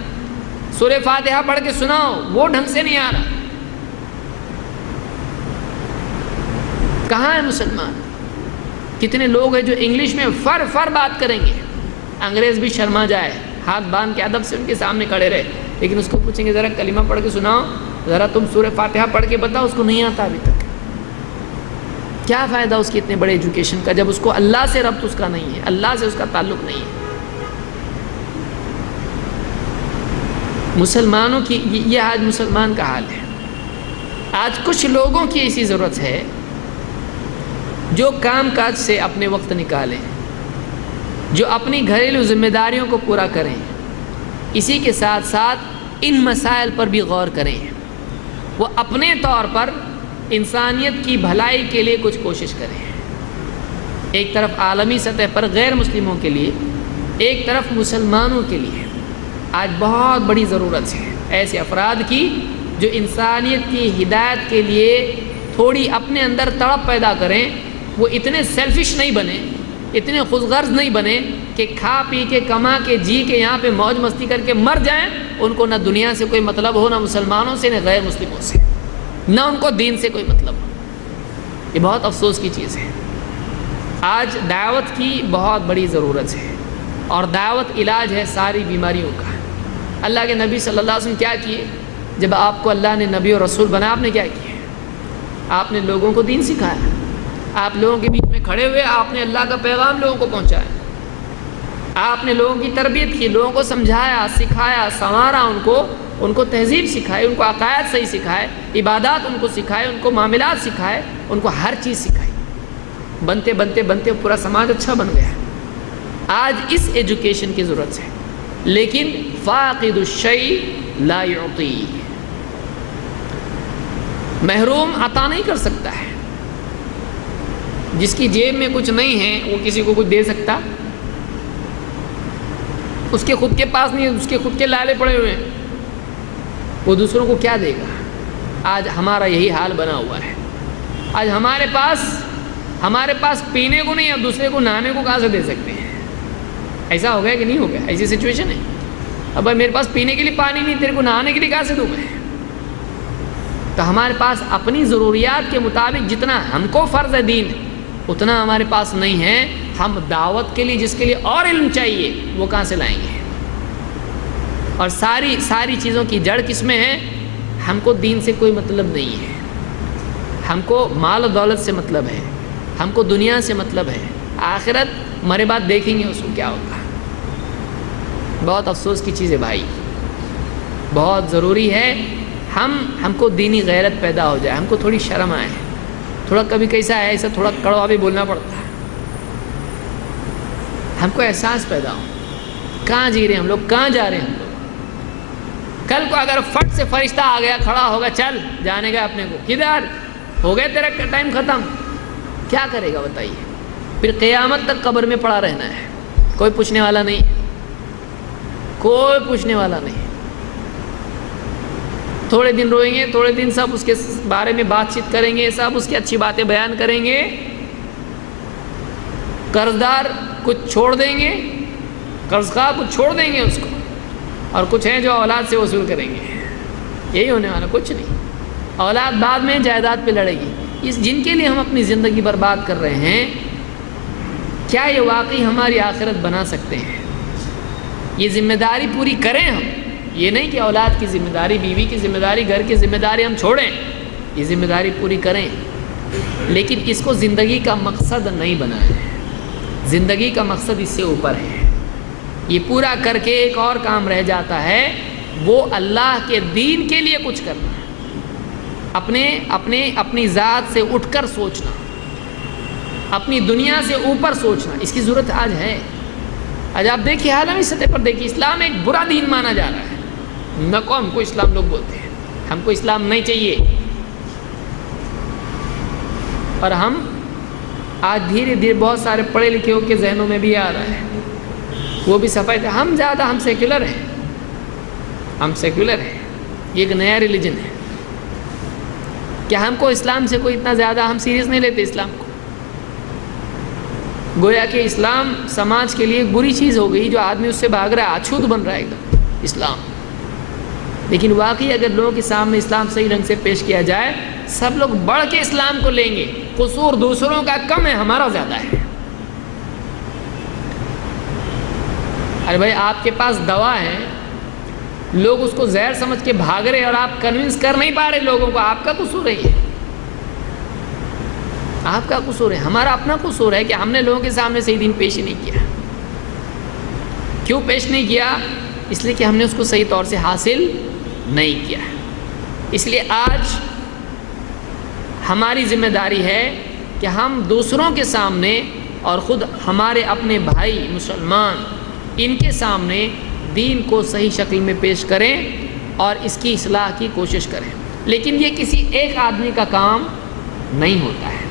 سورہ فاتحہ پڑھ کے سناؤ، وہ ڈھنگ سے نہیں آ رہا. کہاں ہے مسلمان؟ کتنے لوگ ہیں جو انگلش میں فر بات کریں گے، انگریز بھی شرما جائے، ہاتھ باندھ کے ادب سے ان کے سامنے کھڑے رہے، لیکن اس کو پوچھیں گے ذرا کلمہ پڑھ کے سناؤ، ذرا تم سورہ فاتحہ پڑھ کے بتاؤ، اس کو نہیں آتا ابھی تک۔ کیا فائدہ اس کی اتنے بڑے ایجوکیشن کا جب اس کو اللہ سے ربط اس کا نہیں ہے، اللہ سے اس کا تعلق نہیں ہے۔ مسلمانوں کی یہ آج مسلمان کا حال ہے۔ آج کچھ لوگوں کی ایسی ضرورت ہے جو کام کاج سے اپنے وقت نکالیں، جو اپنی گھریلو ذمہ داریوں کو پورا کریں، اسی کے ساتھ ساتھ ان مسائل پر بھی غور کریں، وہ اپنے طور پر انسانیت کی بھلائی کے لیے کچھ کوشش کریں۔ ایک طرف عالمی سطح پر غیر مسلموں کے لیے، ایک طرف مسلمانوں کے لیے آج بہت بڑی ضرورت ہے ایسے افراد کی جو انسانیت کی ہدایت کے لیے تھوڑی اپنے اندر تڑپ پیدا کریں، وہ اتنے سیلفش نہیں بنے، اتنے خود غرض نہیں بنے کہ کھا پی کے کما کے جی کے یہاں پہ موج مستی کر کے مر جائیں، ان کو نہ دنیا سے کوئی مطلب ہو، نہ مسلمانوں سے، نہ غیر مسلموں سے، نہ ان کو دین سے کوئی مطلب ہو۔ یہ بہت افسوس کی چیز ہے۔ آج دعوت کی بہت بڑی ضرورت ہے، اور دعوت علاج ہے ساری بیماریوں کا۔ اللہ کے نبی صلی اللہ علیہ وسلم کیا کیے؟ جب آپ کو اللہ نے نبی اور رسول بنا، آپ نے کیا کیا؟ آپ نے لوگوں کو دین سکھایا، آپ لوگوں کے بیچ میں کھڑے ہوئے آپ نے اللہ کا پیغام لوگوں کو پہنچایا، آپ نے لوگوں کی تربیت کی، لوگوں کو سمجھایا، سکھایا، سنوارا، ان کو تہذیب سکھائی، ان کو عقائد صحیح سکھائے، عبادات ان کو سکھائے، ان کو معاملات سکھائے، ان کو ہر چیز سکھائی۔ بنتے بنتے بنتے پورا سماج اچھا بن گیا۔ آج اس ایجوکیشن کی ضرورت ہے، لیکن فاقد الشیء لا یعطی، محروم عطا نہیں کر سکتا ہے۔ جس کی جیب میں کچھ نہیں ہے وہ کسی کو کچھ دے سکتا؟ اس کے خود کے پاس نہیں ہے، اس کے خود کے لالے پڑے ہوئے ہیں، وہ دوسروں کو کیا دے گا؟ آج ہمارا یہی حال بنا ہوا ہے۔ آج ہمارے پاس پینے کو نہیں، اب دوسرے کو نہانے کو کہاں سے دے سکتے ہیں؟ ایسا ہو گیا کہ نہیں ہو گیا؟ ایسی سچویشن ہے۔ اب بھائی میرے پاس پینے کے لیے پانی نہیں، تیرے کو نہانے کے لیے کہاں سے دوں میں؟ تو ہمارے پاس اپنی ضروریات کے مطابق جتنا ہم کو فرض ہے دین، اتنا ہمارے پاس نہیں ہے۔ ہم دعوت کے لیے جس کے لیے اور علم چاہیے وہ کہاں سے لائیں گے؟ اور ساری چیزوں کی جڑ کس میں ہے؟ ہم کو دین سے کوئی مطلب نہیں ہے، ہم کو مال و دولت سے مطلب ہے، ہم کو دنیا سے مطلب ہے، آخرت مرے بعد دیکھیں گے اس کو کیا ہوگا۔ بہت افسوس کی چیز ہے بھائی، بہت ضروری ہے ہم کو دینی غیرت پیدا ہو جائے، ہم کو تھوڑی شرم آئے، تھوڑا کبھی کیسا ہے ایسا تھوڑا کڑوا بھی بولنا پڑتا ہے، ہم کو احساس پیدا ہو کہاں جی رہے ہیں ہم لوگ، کہاں جا رہے ہیں ہم لوگ۔ کل کو اگر فٹ سے فرشتہ آ گیا، کھڑا ہوگا، چل جانے گا اپنے کو، کدھر ہو گیا تیرا ٹائم ختم، کیا کرے گا بتائیے؟ پھر قیامت تک قبر میں پڑا رہنا ہے، کوئی پوچھنے والا نہیں، کوئی پوچھنے والا نہیں۔ تھوڑے دن روئیں گے، تھوڑے دن سب اس کے بارے میں بات چیت کریں گے، سب اس کی اچھی باتیں بیان کریں گے، قرضدار کچھ چھوڑ دیں گے، قرض خواہ کچھ چھوڑ دیں گے اس کو، اور کچھ ہیں جو اولاد سے وصول کریں گے۔ یہی ہونے والا، کچھ نہیں۔ اولاد بعد میں جائیداد پہ لڑے گی۔ جن کے لیے ہم اپنی زندگی برباد کر رہے ہیں، کیا یہ واقعی ہماری آخرت بنا سکتے ہیں؟ یہ ذمہ داری پوری کریں ہم، یہ نہیں کہ اولاد کی ذمہ داری، بیوی کی ذمہ داری، گھر کی ذمہ داری ہم چھوڑیں، یہ ذمہ داری پوری کریں، لیکن اس کو زندگی کا مقصد نہیں بنائیں۔ زندگی کا مقصد اس سے اوپر ہے۔ یہ پورا کر کے ایک اور کام رہ جاتا ہے، وہ اللہ کے دین کے لیے کچھ کرنا، اپنی ذات سے اٹھ کر سوچنا، اپنی دنیا سے اوپر سوچنا۔ اس کی ضرورت آج ہے۔ آج آپ دیکھیے عالمی سطح پر دیکھیے، اسلام ایک برا دین مانا جا رہا ہے۔ نہ کو ہم کو اسلام لوگ بولتے ہیں، ہم کو اسلام نہیں چاہیے، اور ہم آج دھیرے دھیرے بہت سارے پڑھے لکھے کے ذہنوں میں بھی آ رہا ہے، وہ بھی سفید ہے۔ ہم سیکولر ہیں، ہم سیکولر ہیں، یہ ایک نیا ریلیجن ہے۔ کیا ہم کو اسلام سے کوئی اتنا زیادہ ہم سیریس نہیں لیتے اسلام کو؟ گویا کہ اسلام سماج کے لیے ایک بری چیز ہو گئی، جو آدمی اس سے بھاگ رہا ہے، اچھوت بن رہا ہے ایک دم اسلام۔ لیکن واقعی اگر لوگوں کے سامنے اسلام صحیح رنگ سے پیش کیا جائے، سب لوگ بڑھ کے اسلام کو لیں گے۔ قصور دوسروں کا کم ہے، ہمارا زیادہ ہے۔ ارے بھائی آپ کے پاس دوا ہے، لوگ اس کو زہر سمجھ کے بھاگ رہے اور آپ کنونس کر نہیں پا رہے لوگوں کو، آپ کا قصور ہے، آپ کا قصور ہے، ہمارا اپنا قصور ہے کہ ہم نے لوگوں کے سامنے صحیح دین پیش نہیں کیا۔ کیوں پیش نہیں کیا؟ اس لیے کہ ہم نے اس کو صحیح طور سے حاصل نہیں کیا۔ اس لیے آج ہماری ذمہ داری ہے کہ ہم دوسروں کے سامنے اور خود ہمارے اپنے بھائی مسلمان ان کے سامنے دین کو صحیح شکل میں پیش کریں اور اس کی اصلاح کی کوشش کریں۔ لیکن یہ کسی ایک آدمی کا کام نہیں ہوتا ہے۔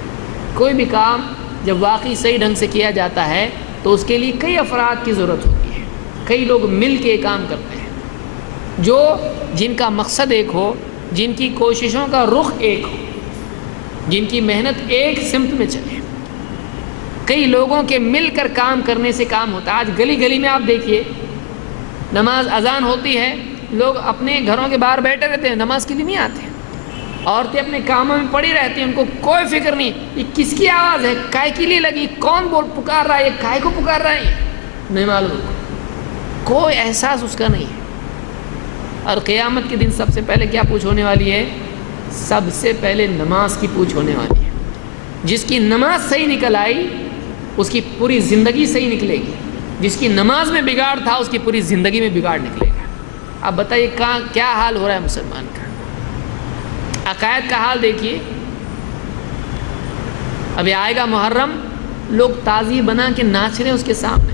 کوئی بھی کام جب واقعی صحیح ڈھنگ سے کیا جاتا ہے تو اس کے لیے کئی افراد کی ضرورت ہوتی ہے، کئی لوگ مل کے کام کرتے ہیں، جن کا مقصد ایک ہو، جن کی کوششوں کا رخ ایک ہو، جن کی محنت ایک سمت میں چلے۔ کئی لوگوں کے مل کر کام کرنے سے کام ہوتا ہے۔ آج گلی گلی میں آپ دیکھیے، نماز اذان ہوتی ہے، لوگ اپنے گھروں کے باہر بیٹھے رہتے ہیں، نماز کے لیے نہیں آتے، عورتیں اپنے کاموں میں پڑی رہتی ہیں، ان کو کوئی فکر نہیں یہ کس کی آواز ہے، کائے کے لیے لگی، کون پکار رہا ہے، یہ کائے کو پکار رہا ہے، نہیں معلوم، کوئی احساس اس کا نہیں ہے۔ اور قیامت کے دن سب سے پہلے کیا پوچھ ہونے والی ہے؟ سب سے پہلے نماز کی پوچھ ہونے والی ہے۔ جس کی نماز صحیح نکل آئی اس کی پوری زندگی صحیح نکلے گی، جس کی نماز میں بگاڑ تھا اس کی پوری زندگی میں بگاڑ نکلے گا۔ اب بتائیے کیا حال ہو رہا ہے مسلمان کا؟ عقائد کا حال دیکھیے۔ ابھی آئے گا محرم، لوگ تعزیے بنا کے ناچ رہے ہیں اس کے سامنے،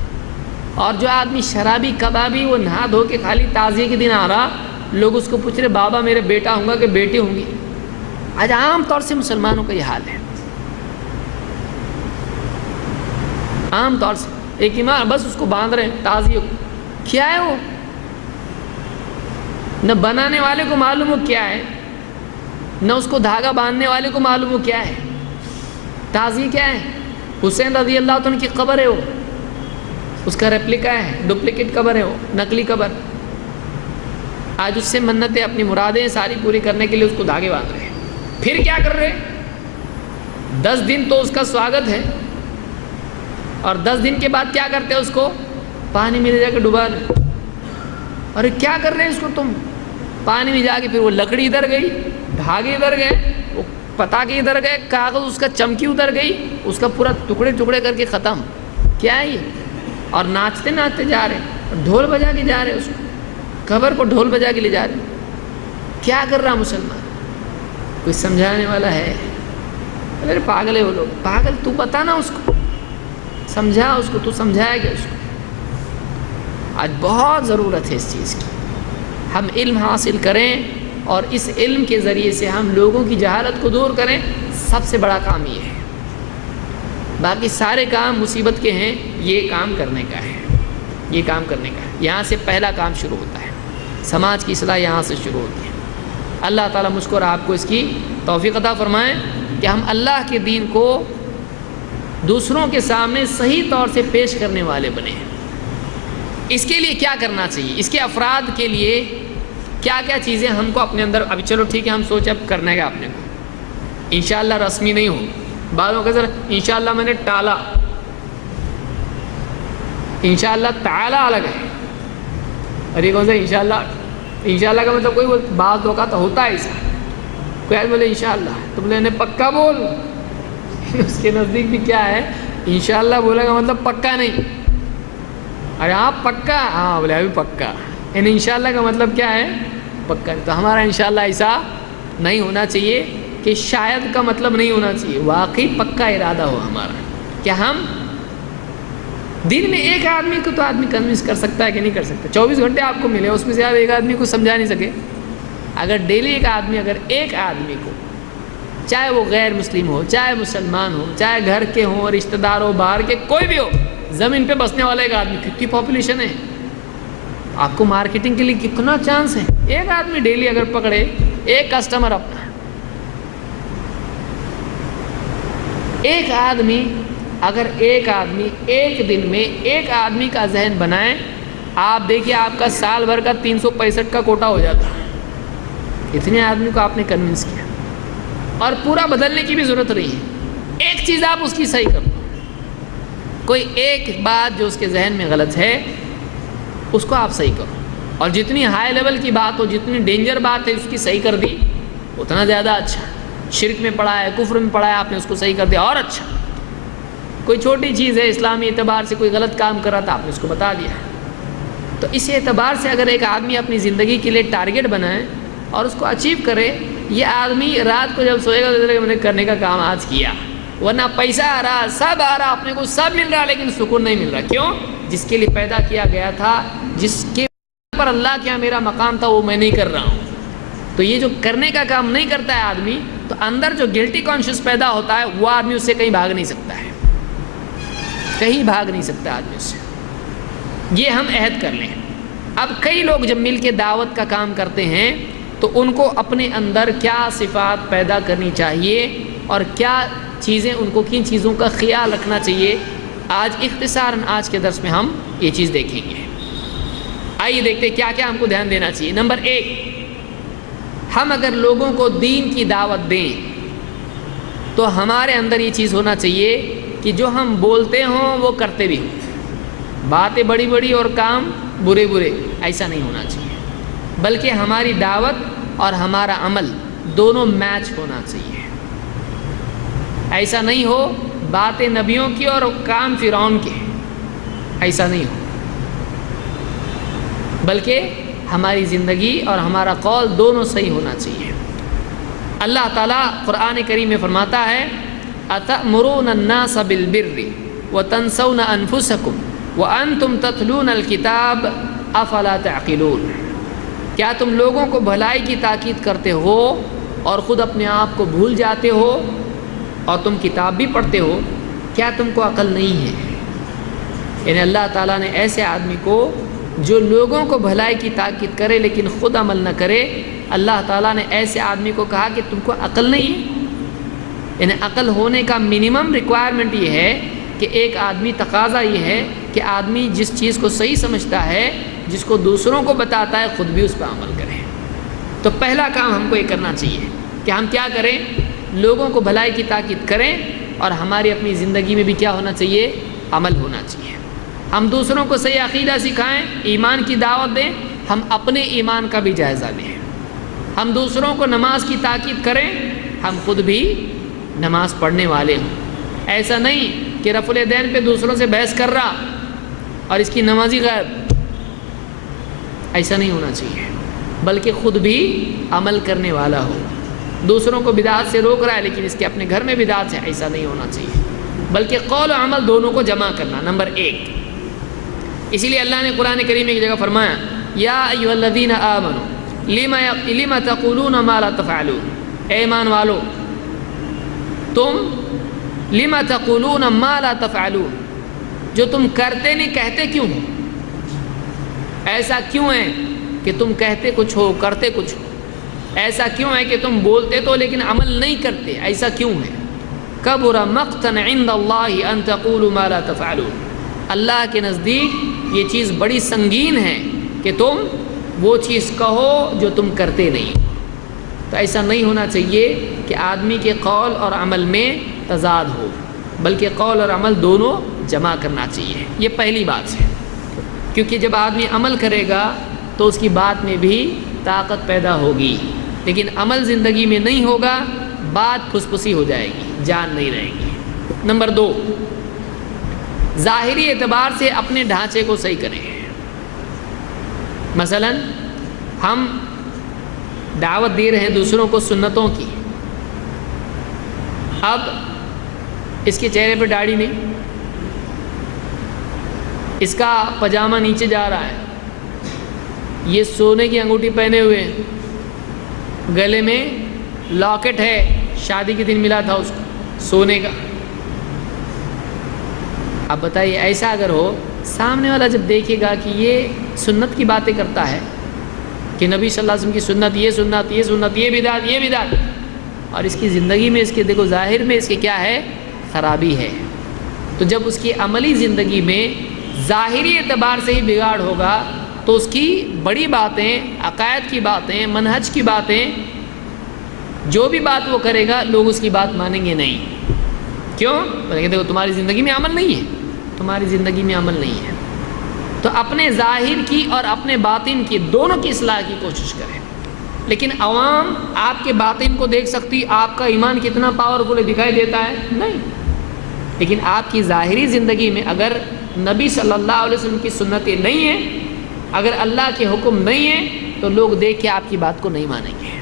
اور جو آدمی شرابی کبابی وہ نہا دھو کے خالی تعزیے کے دن آ رہا، لوگ اس کو پوچھ رہے بابا میرے بیٹا ہوں گا کہ بیٹی ہوں گی۔ آج عام طور سے مسلمانوں کا یہ حال ہے، عام طور سے ایک امام بس اس کو باندھ رہے ہیں تعزیے کو، کیا ہے وہ؟ نہ بنانے والے کو معلوم ہو کیا ہے، نہ اس کو دھاگا باندھنے والے کو معلوم ہو کیا ہے۔ تعزیے کیا ہے؟ حسین رضی اللہ عنہ کی قبر ہے، وہ اس کا ریپلیکا ہے، ڈپلیکیٹ قبر ہے، وہ نقلی قبر۔ آج اس سے منتیں اپنی مرادیں ساری پوری کرنے کے لیے اس کو دھاگے باندھ رہے ہیں۔ پھر کیا کر رہے؟ 10 دن تو اس کا سواگت ہے، اور 10 دن کے بعد کیا کرتے ہیں؟ اس کو پانی میں لے جا کے ڈبا دیں۔ ارے کیا کر رہے ہیں اس کو تم؟ پانی میں جا کے پھر وہ لکڑی ادھر گئی، دھاگے ادھر گئے، وہ پتاکے ادھر گئے، کاغذ اس کا چمکی ادھر گئی، اس کا پورا ٹکڑے ٹکڑے کر کے ختم۔ کیا ہے یہ؟ اور ناچتے ناچتے جا رہے ہیں، اور ڈھول بجا کے جا رہے ہیں، اس کو قبر کو ڈھول بجا کے لے جا رہے ہیں۔ کیا کر رہا مسلمان؟ کوئی سمجھانے والا ہے؟ ارے پاگل ہے وہ لوگ، پاگل تو بتا نا اس کو، سمجھا اس کو، تو سمجھایا گیا اس کو۔ آج بہت ضرورت ہے اس چیز کی، ہم علم حاصل کریں اور اس علم کے ذریعے سے ہم لوگوں کی جہالت کو دور کریں۔ سب سے بڑا کام یہ ہے، باقی سارے کام مصیبت کے ہیں، یہ کام کرنے کا ہے، یہ کام کرنے کا ہے۔ یہاں سے پہلا کام شروع ہوتا ہے، سماج کی اصلاح یہاں سے شروع ہوتی ہے۔ اللہ تعالیٰ مجھ کو اور آپ کو اس کی توفیق عطا فرمائے کہ ہم اللہ کے دین کو دوسروں کے سامنے صحیح طور سے پیش کرنے والے بنے ہیں۔ اس کے لیے کیا کرنا چاہیے؟ اس کے افراد کے لیے کیا کیا چیزیں ہم کو اپنے اندر، ابھی چلو ٹھیک ہے ہم سوچیں اب کرنے کا اپنے کو، انشاءاللہ رسمی نہیں ہو، بعضوں کا ذرا انشاءاللہ میں نے ٹالا، انشاءاللہ تعالی الگ ہے، ارے کون سا انشاءاللہ کا مطلب کوئی بات اوقات ہوتا ہے ایسا، کوئی آج بولے انشاءاللہ تو بولے انہیں پکا بول، اس کے نزدیک بھی کیا ہے؟ انشاءاللہ بولے گا مطلب پکا نہیں۔ ارے آپ پکا؟ ہاں بولے ابھی پکا، یعنی انشاءاللہ کا مطلب کیا ہے؟ پکا نہیں۔ تو ہمارا انشاءاللہ ایسا نہیں ہونا چاہیے کہ شاید کا مطلب نہیں ہونا چاہیے، واقعی پکا ارادہ ہو ہمارا کہ ہم دن میں ایک آدمی کو تو آدمی کنوینس کر سکتا ہے کہ نہیں کر سکتا؟ 24 گھنٹے آپ کو ملے، اس میں سے آپ ایک آدمی کو سمجھا نہیں سکے؟ اگر ڈیلی اگر ایک آدمی کو، چاہے وہ غیر مسلم ہو، چاہے مسلمان ہو، چاہے گھر کے ہوں، رشتہ دار ہو، باہر کے کوئی بھی ہو، زمین پہ بسنے والا ایک آدمی، کتنی پاپولیشن ہے، آپ کو مارکیٹنگ کے لیے کتنا چانس ہے؟ ایک آدمی ڈیلی اگر پکڑے، ایک کسٹمر اپنا، ایک آدمی ایک دن میں ایک آدمی کا ذہن بنائیں، آپ دیکھیے آپ کا سال بھر کا 365 کا کوٹا ہو جاتا ہے۔ اتنے آدمی کو آپ نے کنونس کیا، اور پورا بدلنے کی بھی ضرورت نہیں ہے، ایک چیز آپ اس کی صحیح کر دو، کوئی ایک بات جو اس کے ذہن میں غلط ہے اس کو آپ صحیح کرو، اور جتنی ہائی لیول کی بات ہو، جتنی ڈینجر بات ہے اس کی صحیح کر دی اتنا زیادہ اچھا۔ شرک میں پڑا ہے، کفر میں پڑا ہے، آپ نے اس کو صحیح کر دیا اور اچھا۔ کوئی چھوٹی چیز ہے اسلامی اعتبار سے، کوئی غلط کام کر رہا تھا، آپ نے اس کو بتا دیا۔ تو اس اعتبار سے اگر ایک آدمی اپنی زندگی کے لیے ٹارگٹ بنائے اور اس کو اچیو کرے، یہ آدمی رات کو جب سوئے گا تو میں نے کرنے کا کام آج کیا، ورنہ پیسہ آ رہا، سب آ رہا، اپنے کو سب مل رہا، لیکن سکون نہیں مل رہا۔ کیوں؟ جس کے لیے پیدا کیا گیا تھا، جس کے پر اللہ کیا میرا مقام تھا، وہ میں نہیں کر رہا ہوں۔ تو یہ جو کرنے کا کام نہیں کرتا ہے آدمی، تو اندر جو گلٹی کانشیس پیدا ہوتا ہے، وہ آدمی اس سے کہیں بھاگ نہیں سکتا ہے، کہیں بھاگ نہیں سکتا آدمی اس سے۔ یہ ہم عہد کر لیں۔ اب کئی لوگ جب مل کے دعوت کا کام کرتے ہیں تو ان کو اپنے اندر کیا صفات پیدا کرنی چاہیے اور کیا چیزیں، ان کو کن چیزوں کا خیال رکھنا چاہیے، آج اختصاراً آج کے درس میں ہم یہ چیز دیکھیں گے۔ آئیے دیکھتے ہیں کیا کیا ہم کو دھیان دینا چاہیے۔ نمبر 1، ہم اگر لوگوں کو دین کی دعوت دیں تو ہمارے اندر یہ چیز ہونا چاہیے کہ جو ہم بولتے ہوں وہ کرتے بھی ہوں۔ باتیں بڑی بڑی اور کام برے برے، ایسا نہیں ہونا چاہیے، بلکہ ہماری دعوت اور ہمارا عمل دونوں میچ ہونا چاہیے۔ ایسا نہیں ہو باتیں نبیوں کی اور کام فرعون کے، ایسا نہیں ہو، بلکہ ہماری زندگی اور ہمارا قول دونوں صحیح ہونا چاہیے۔ اللہ تعالیٰ قرآن کریم میں فرماتا ہے أَتَأْمُرُونَ النَّاسَ بِالْبِرِّ وَتَنْسَوْنَ أَنفُسَكُمْ وَأَنْتُمْ تَتْلُونَ الْكِتَابَ أَفَلَا تَعْقِلُونَ۔ کیا تم لوگوں کو بھلائی کی تاکید کرتے ہو اور خود اپنے آپ کو بھول جاتے ہو، اور تم کتاب بھی پڑھتے ہو، کیا تم کو عقل نہیں ہے؟ یعنی اللہ تعالیٰ نے ایسے آدمی کو جو لوگوں کو بھلائی کی تاکید کرے لیکن خود عمل نہ کرے، اللہ تعالیٰ نے ایسے آدمی کو کہا کہ تم کو عقل نہیں ہے۔ یعنی عقل ہونے کا منیمم ریکوائرمنٹ یہ ہے کہ ایک آدمی، تقاضا یہ ہے کہ آدمی جس چیز کو صحیح سمجھتا ہے، جس کو دوسروں کو بتاتا ہے، خود بھی اس پر عمل کرے۔ تو پہلا کام ہم کو یہ کرنا چاہیے کہ ہم کیا کریں، لوگوں کو بھلائی کی تاکید کریں، اور ہماری اپنی زندگی میں بھی کیا ہونا چاہیے، عمل ہونا چاہیے۔ ہم دوسروں کو صحیح عقیدہ سکھائیں، ایمان کی دعوت دیں، ہم اپنے ایمان کا بھی جائزہ لیں۔ ہم دوسروں کو نماز کی تاکید کریں، ہم خود بھی نماز پڑھنے والے ہوں۔ ایسا نہیں کہ رفع الیدین پہ دوسروں سے بحث کر رہا اور اس کی نمازی غائب، ایسا نہیں ہونا چاہیے، بلکہ خود بھی عمل کرنے والا ہو۔ دوسروں کو بدعت سے روک رہا ہے لیکن اس کے اپنے گھر میں بدعت ہے، ایسا نہیں ہونا چاہیے، بلکہ قول و عمل دونوں کو جمع کرنا، نمبر 1۔ اسی لیے اللہ نے قرآن کریم میں ایک جگہ فرمایا یا ایھا الذین آمنوا لم تقولون ما لا تفعلون، اے ایمان والو تم لم تقولون ما لا تفعلون، جو تم کرتے نہیں کہتے کیوں ہو؟ ایسا کیوں ہے کہ تم کہتے کچھ ہو کرتے کچھ ہو؟ ایسا کیوں ہے کہ تم بولتے تو لیکن عمل نہیں کرتے؟ ایسا کیوں ہے؟ کبر مقتا عند اللہ ان تقولوا ما لا تفعلون، اللہ کے نزدیک یہ چیز بڑی سنگین ہے کہ تم وہ چیز کہو جو تم کرتے نہیں۔ تو ایسا نہیں ہونا چاہیے کہ آدمی کے قول اور عمل میں تضاد ہو، بلکہ قول اور عمل دونوں جمع کرنا چاہیے۔ یہ پہلی بات ہے، کیونکہ جب آدمی عمل کرے گا تو اس کی بات میں بھی طاقت پیدا ہوگی، لیکن عمل زندگی میں نہیں ہوگا، بات پھسپھسی ہو جائے گی، جان نہیں رہے گی۔ نمبر 2، ظاہری اعتبار سے اپنے ڈھانچے کو صحیح کریں۔ مثلا ہم دعوت دے رہے ہیں دوسروں کو سنتوں کی، اب اس کے چہرے پہ داڑھی نہیں، اس کا پاجامہ نیچے جا رہا ہے، یہ سونے کی انگوٹھی پہنے ہوئے ہیں، گلے میں لاکٹ ہے، شادی کے دن ملا تھا اس کو سونے کا۔ اب بتائیے ایسا اگر ہو، سامنے والا جب دیکھے گا کہ یہ سنت کی باتیں کرتا ہے کہ نبی صلی اللہ علیہ وسلم کی سنت، یہ سنت، یہ سنت، یہ بدعت، یہ بدعت، اور اس کی زندگی میں، اس کے دیکھو ظاہر میں اس کے کیا ہے، خرابی ہے، تو جب اس کی عملی زندگی میں ظاہری اعتبار سے ہی بگاڑ ہوگا تو اس کی بڑی باتیں، عقائد کی باتیں، منہج کی باتیں، جو بھی بات وہ کرے گا لوگ اس کی بات مانیں گے نہیں۔ کیوں؟ بولیں گے دیکھو تمہاری زندگی میں عمل نہیں ہے، تمہاری زندگی میں عمل نہیں ہے۔ تو اپنے ظاہر کی اور اپنے باطن کی دونوں کی اصلاح کی کوشش کریں. لیکن عوام آپ کے باطن کو دیکھ سکتی، آپ کا ایمان کتنا پاورفل دکھائی دیتا ہے؟ نہیں. لیکن آپ کی ظاہری زندگی میں اگر نبی صلی اللہ علیہ وسلم کی سنتیں نہیں ہیں، اگر اللہ کے حکم نہیں ہیں، تو لوگ دیکھ کے آپ کی بات کو نہیں مانیں گے.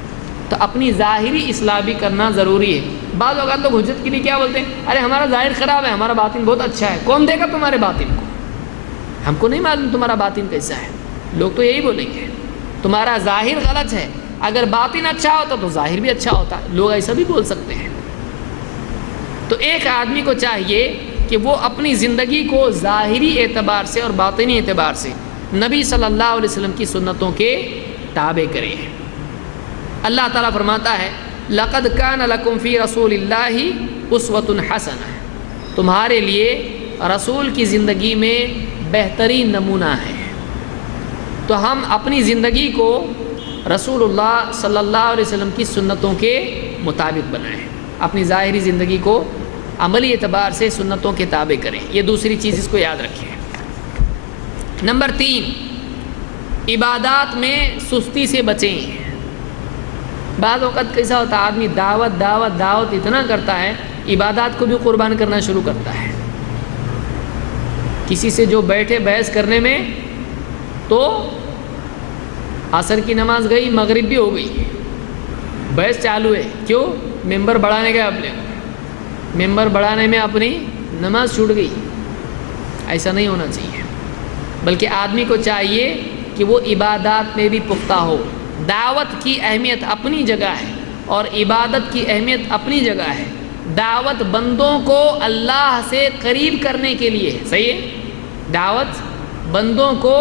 تو اپنی ظاہری اصلاح بھی کرنا ضروری ہے. بعض اوقات لوگ حجت کے لیے کیا بولتے ہیں؟ ارے ہمارا ظاہر خراب ہے، ہمارا باطن بہت اچھا ہے. کون دے گا تمہارے باطن کو؟ ہم کو نہیں معلوم تمہارا باطن کیسا ہے. لوگ تو یہی بولیں گے تمہارا ظاہر غلط ہے، اگر باطن اچھا ہوتا تو ظاہر بھی اچھا ہوتا. لوگ ایسا بھی بول سکتے ہیں. تو ایک آدمی کو چاہیے کہ وہ اپنی زندگی کو ظاہری اعتبار سے اور باطنی اعتبار سے نبی صلی اللہ علیہ وسلم کی سنتوں کے تابع کرے. اللہ تعالیٰ فرماتا ہے لَقَدْ كَانَ لَكُمْ فِي رَسُولِ اللَّهِ أُسْوَةٌ حَسَنَةٌ، تمہارے لیے رسول کی زندگی میں بہترین نمونہ ہے. تو ہم اپنی زندگی کو رسول اللہ صلی اللہ علیہ وسلم کی سنتوں کے مطابق بنائیں، اپنی ظاہری زندگی کو عملی اعتبار سے سنتوں کے تابع کریں. یہ دوسری چیز، اس کو یاد رکھیں. نمبر 3، عبادات میں سستی سے بچیں. بعض اوقات کیسا ہوتا ہے آدمی دعوت دعوت دعوت اتنا کرتا ہے، عبادات کو بھی قربان کرنا شروع کرتا ہے. کسی سے جو بیٹھے بحث کرنے میں تو عصر کی نماز گئی، مغرب بھی ہو گئی، بحث چالو ہے. کیوں؟ ممبر بڑھانے گئے، اپنے ممبر بڑھانے میں اپنی نماز چھوٹ گئی. ایسا نہیں ہونا چاہیے. بلکہ آدمی کو چاہیے کہ وہ عبادات میں بھی پختہ ہو. دعوت کی اہمیت اپنی جگہ ہے اور عبادت کی اہمیت اپنی جگہ ہے. دعوت بندوں کو اللہ سے قریب کرنے کے لیے ہے. صحیح ہے؟ دعوت بندوں کو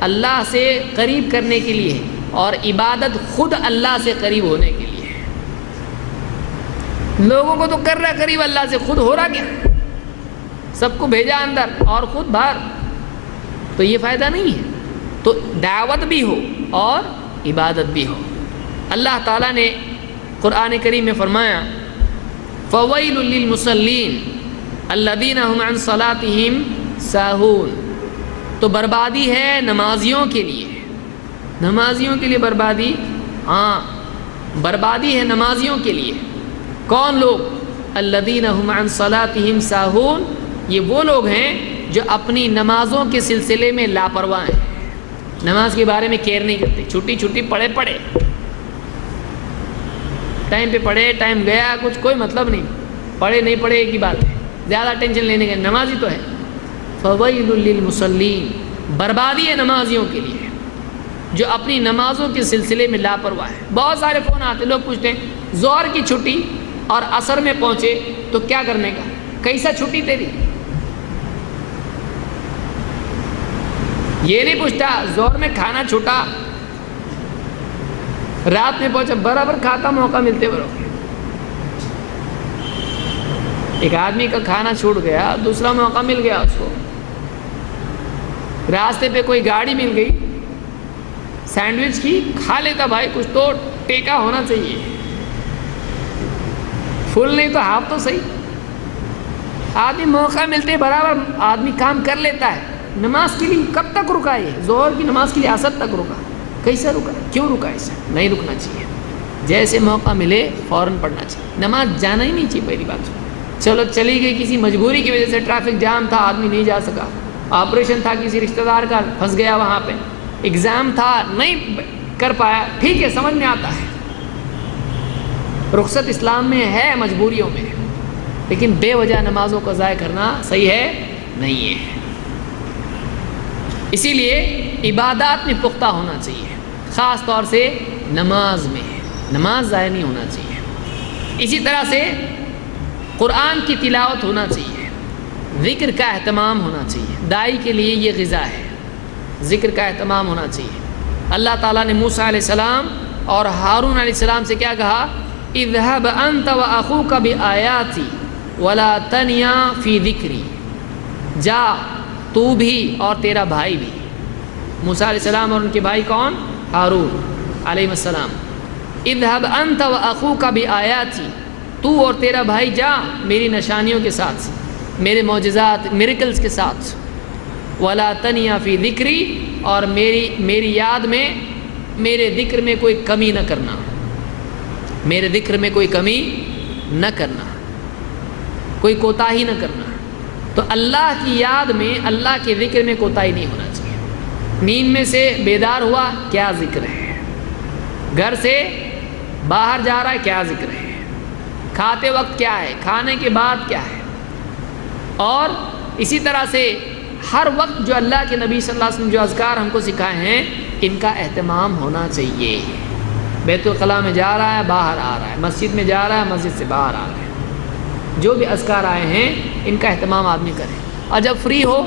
اللہ سے قریب کرنے کے لیے ہے، اور عبادت خود اللہ سے قریب ہونے کے لیے ہے. لوگوں کو تو کر رہا قریب اللہ سے، خود ہو رہا کیا؟ سب کو بھیجا اندر اور خود باہر، تو یہ فائدہ نہیں ہے. تو دعوت بھی ہو اور عبادت بھی ہو. اللہ تعالیٰ نے قرآن کریم میں فرمایا فَوَيْلٌ لِّلْمُصَلِّينَ الَّذِينَ هُمْ عَنْ صَلَاتِهِمْ سَاهُونَ. تو بربادی ہے نمازیوں کے لیے. نمازیوں کے لیے بربادی، ہاں بربادی ہے نمازیوں کے لیے. کون لوگ؟ الَّذِينَ هُمْ عَنْ صَلَاتِهِمْ سَاهُونَ، یہ وہ لوگ ہیں جو اپنی نمازوں کے سلسلے میں لاپرواہ ہیں. نماز کے بارے میں کیئر نہیں کرتے. چھٹی چھٹی پڑھے ٹائم پہ پڑھے، ٹائم گیا، کچھ کوئی مطلب نہیں. پڑھے نہیں پڑھے ایک ہی بات ہے، زیادہ ٹینشن لینے کا. نماز ہی تو ہے. فَوَيْلٌ لِّلْمُصَلِّينَ، بربادی ہے نمازیوں کے لیے جو اپنی نمازوں کے سلسلے میں لاپرواہ ہے. بہت سارے فون آتے، لوگ پوچھتے ہیں ظہر کی چھٹی اور عصر میں پہنچے تو کیا کرنے کا؟ کیسا چھٹی تیری؟ یہ نہیں پوچھتا ظہر میں کھانا چھوٹا، رات میں پہنچا برابر کھاتا، موقع ملتے برابر. ایک آدمی کا کھانا چھوٹ گیا، دوسرا موقع مل گیا اس کو. راستے پہ کوئی گاڑی مل گئی سینڈوچ کی، کھا لیتا. بھائی کچھ تو ٹیکا ہونا چاہیے، فل نہیں تو ہاف تو صحیح. آدمی موقع ملتے برابر آدمی کام کر لیتا ہے. نماز کے لیے کب تک رکا؟ یہ ظہر کی نماز کے لیے عصر تک رکا. کیسا رکا؟ کیوں رکا؟ ایسا نہیں رکنا چاہیے. جیسے موقع ملے فوراً پڑھنا چاہیے. نماز جانا ہی نہیں چاہیے. پہلی بات چلو چلی گئی، کسی مجبوری کی وجہ سے ٹریفک جام تھا، آدمی نہیں جا سکا، آپریشن تھا کسی رشتہ دار کا، پھنس گیا وہاں پہ، ایگزام تھا نہیں کر پایا، ٹھیک ہے، سمجھ میں آتا ہے. رخصت اسلام میں ہے مجبوریوں میں، لیکن بے وجہ نمازوں کو ضائع کرنا صحیح ہے نہیں ہے. اسی لیے عبادات میں پختہ ہونا چاہیے، خاص طور سے نماز میں. نماز ضائع نہیں ہونا چاہیے. اسی طرح سے قرآن کی تلاوت ہونا چاہیے، ذکر کا اہتمام ہونا چاہیے. داعی کے لیے یہ غذا ہے، ذکر کا اہتمام ہونا چاہیے. اللہ تعالیٰ نے موسیٰ علیہ السلام اور ہارون علیہ السلام سے کیا کہا؟ اذهب انت واخوك بآیاتی ولا تنیا فی ذکری. جا تو بھی اور تیرا بھائی بھی. موسیٰ علیہ السلام اور ان کے بھائی کون؟ ہارون علیہ السلام. اذهب انت واخوك بآیاتی، تو اور تیرا بھائی جا میری نشانیوں کے ساتھ، میرے معجزات میریکلز کے ساتھ. ولا تنیا فی ذکری، اور میری یاد میں، میرے ذکر میں کوئی کمی نہ کرنا، میرے ذکر میں کوئی کمی نہ کرنا، کوئی کوتاہی نہ کرنا۔ تو اللہ کی یاد میں، اللہ کے ذکر میں کوتاہی نہیں ہونا چاہیے۔ نیند میں سے بیدار ہوا، کیا ذکر ہے؟ گھر سے باہر جا رہا ہے، کیا ذکر ہے؟ کھاتے وقت کیا ہے؟ کھانے کے بعد کیا ہے؟ اور اسی طرح سے ہر وقت جو اللہ کے نبی صلی اللہ علیہ وسلم جو اذکار ہم کو سکھائے ہیں، ان کا اہتمام ہونا چاہیے۔ بیت الخلاء میں جا رہا ہے، باہر آ رہا ہے، مسجد میں جا رہا ہے، مسجد سے باہر آ رہا ہے، جو بھی اذکار آئے ہیں ان کا اہتمام آدمی کرے۔ اور جب فری ہو،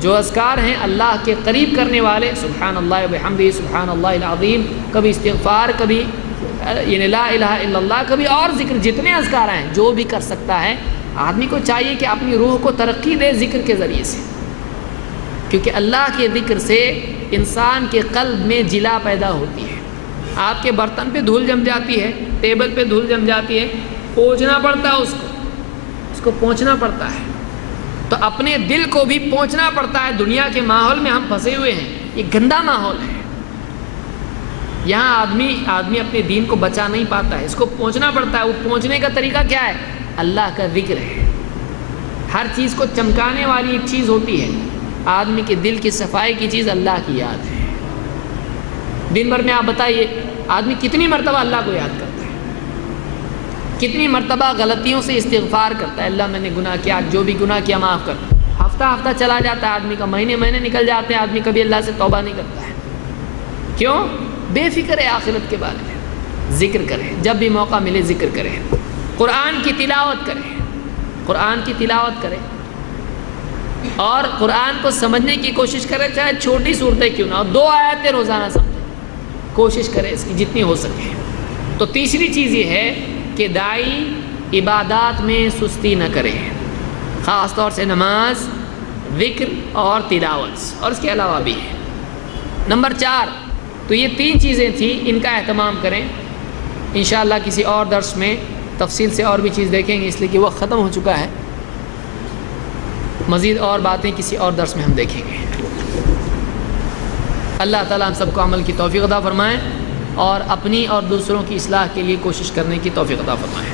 جو اذکار ہیں اللہ کے قریب کرنے والے، سبحان اللہ وبحمدہ، سبحان اللہ العظیم، کبھی استغفار، کبھی یعنی لا الہ الا اللہ، کبھی اور ذکر، جتنے اذکار ہیں جو بھی کر سکتا ہے، آدمی کو چاہیے کہ اپنی روح کو ترقی دے ذکر کے ذریعے سے، کیونکہ اللہ کے ذکر سے انسان کے قلب میں جلا پیدا ہوتی ہے۔ آپ کے برتن پہ دھول جم جاتی ہے، ٹیبل پہ دھول جم جاتی ہے، پوچھنا پڑتا ہے اس کو پہنچنا پڑتا ہے، تو اپنے دل کو بھی پہنچنا پڑتا ہے۔ دنیا کے ماحول میں ہم پھنسے ہوئے ہیں، یہ گندا ماحول ہے، یہاں آدمی اپنے دین کو بچا نہیں پاتا ہے، اس کو پہنچنا پڑتا ہے۔ وہ پہنچنے کا طریقہ کیا ہے؟ اللہ کا ذکر ہے۔ ہر چیز کو چمکانے والی ایک چیز ہوتی ہے، آدمی کے دل کی صفائی کی چیز اللہ کی یاد ہے۔ دن بھر میں آپ بتائیے آدمی کتنی مرتبہ اللہ کو یاد کرتا ہے، کتنی مرتبہ غلطیوں سے استغفار کرتا ہے، اللہ میں نے گناہ کیا، جو بھی گناہ کیا معاف کر۔ ہفتہ چلا جاتا ہے آدمی کا، مہینے نکل جاتے ہیں، آدمی کبھی اللہ سے توبہ نہیں کرتا ہے۔ کیوں؟ بے فکر ہے آخرت کے بارے میں۔ ذکر کرے، جب بھی موقع ملے ذکر کرے، قرآن کی تلاوت کرے، قرآن کی تلاوت کرے، اور قرآن کو سمجھنے کی کوشش کرے، چاہے چھوٹی صورتیں کیوں نہ ہو، 2 آیتیں روزانہ سمجھے، کوشش کرے اس کی جتنی ہو سکے۔ تو تیسری چیز یہ ہے کہ داعی عبادات میں سستی نہ کرے، خاص طور سے نماز، ذکر اور تلاوت، اور اس کے علاوہ بھی ہے۔ نمبر 4، تو یہ 3 چیزیں تھیں، ان کا اہتمام کریں۔ انشاءاللہ کسی اور درس میں تفصیل سے اور بھی چیز دیکھیں گے، اس لیے کہ وقت ختم ہو چکا ہے۔ مزید اور باتیں کسی اور درس میں ہم دیکھیں گے۔ اللہ تعالیٰ ہم سب کو عمل کی توفیق عطا فرمائے، اور اپنی اور دوسروں کی اصلاح کے لیے کوشش کرنے کی توفیق عطا فرمائے۔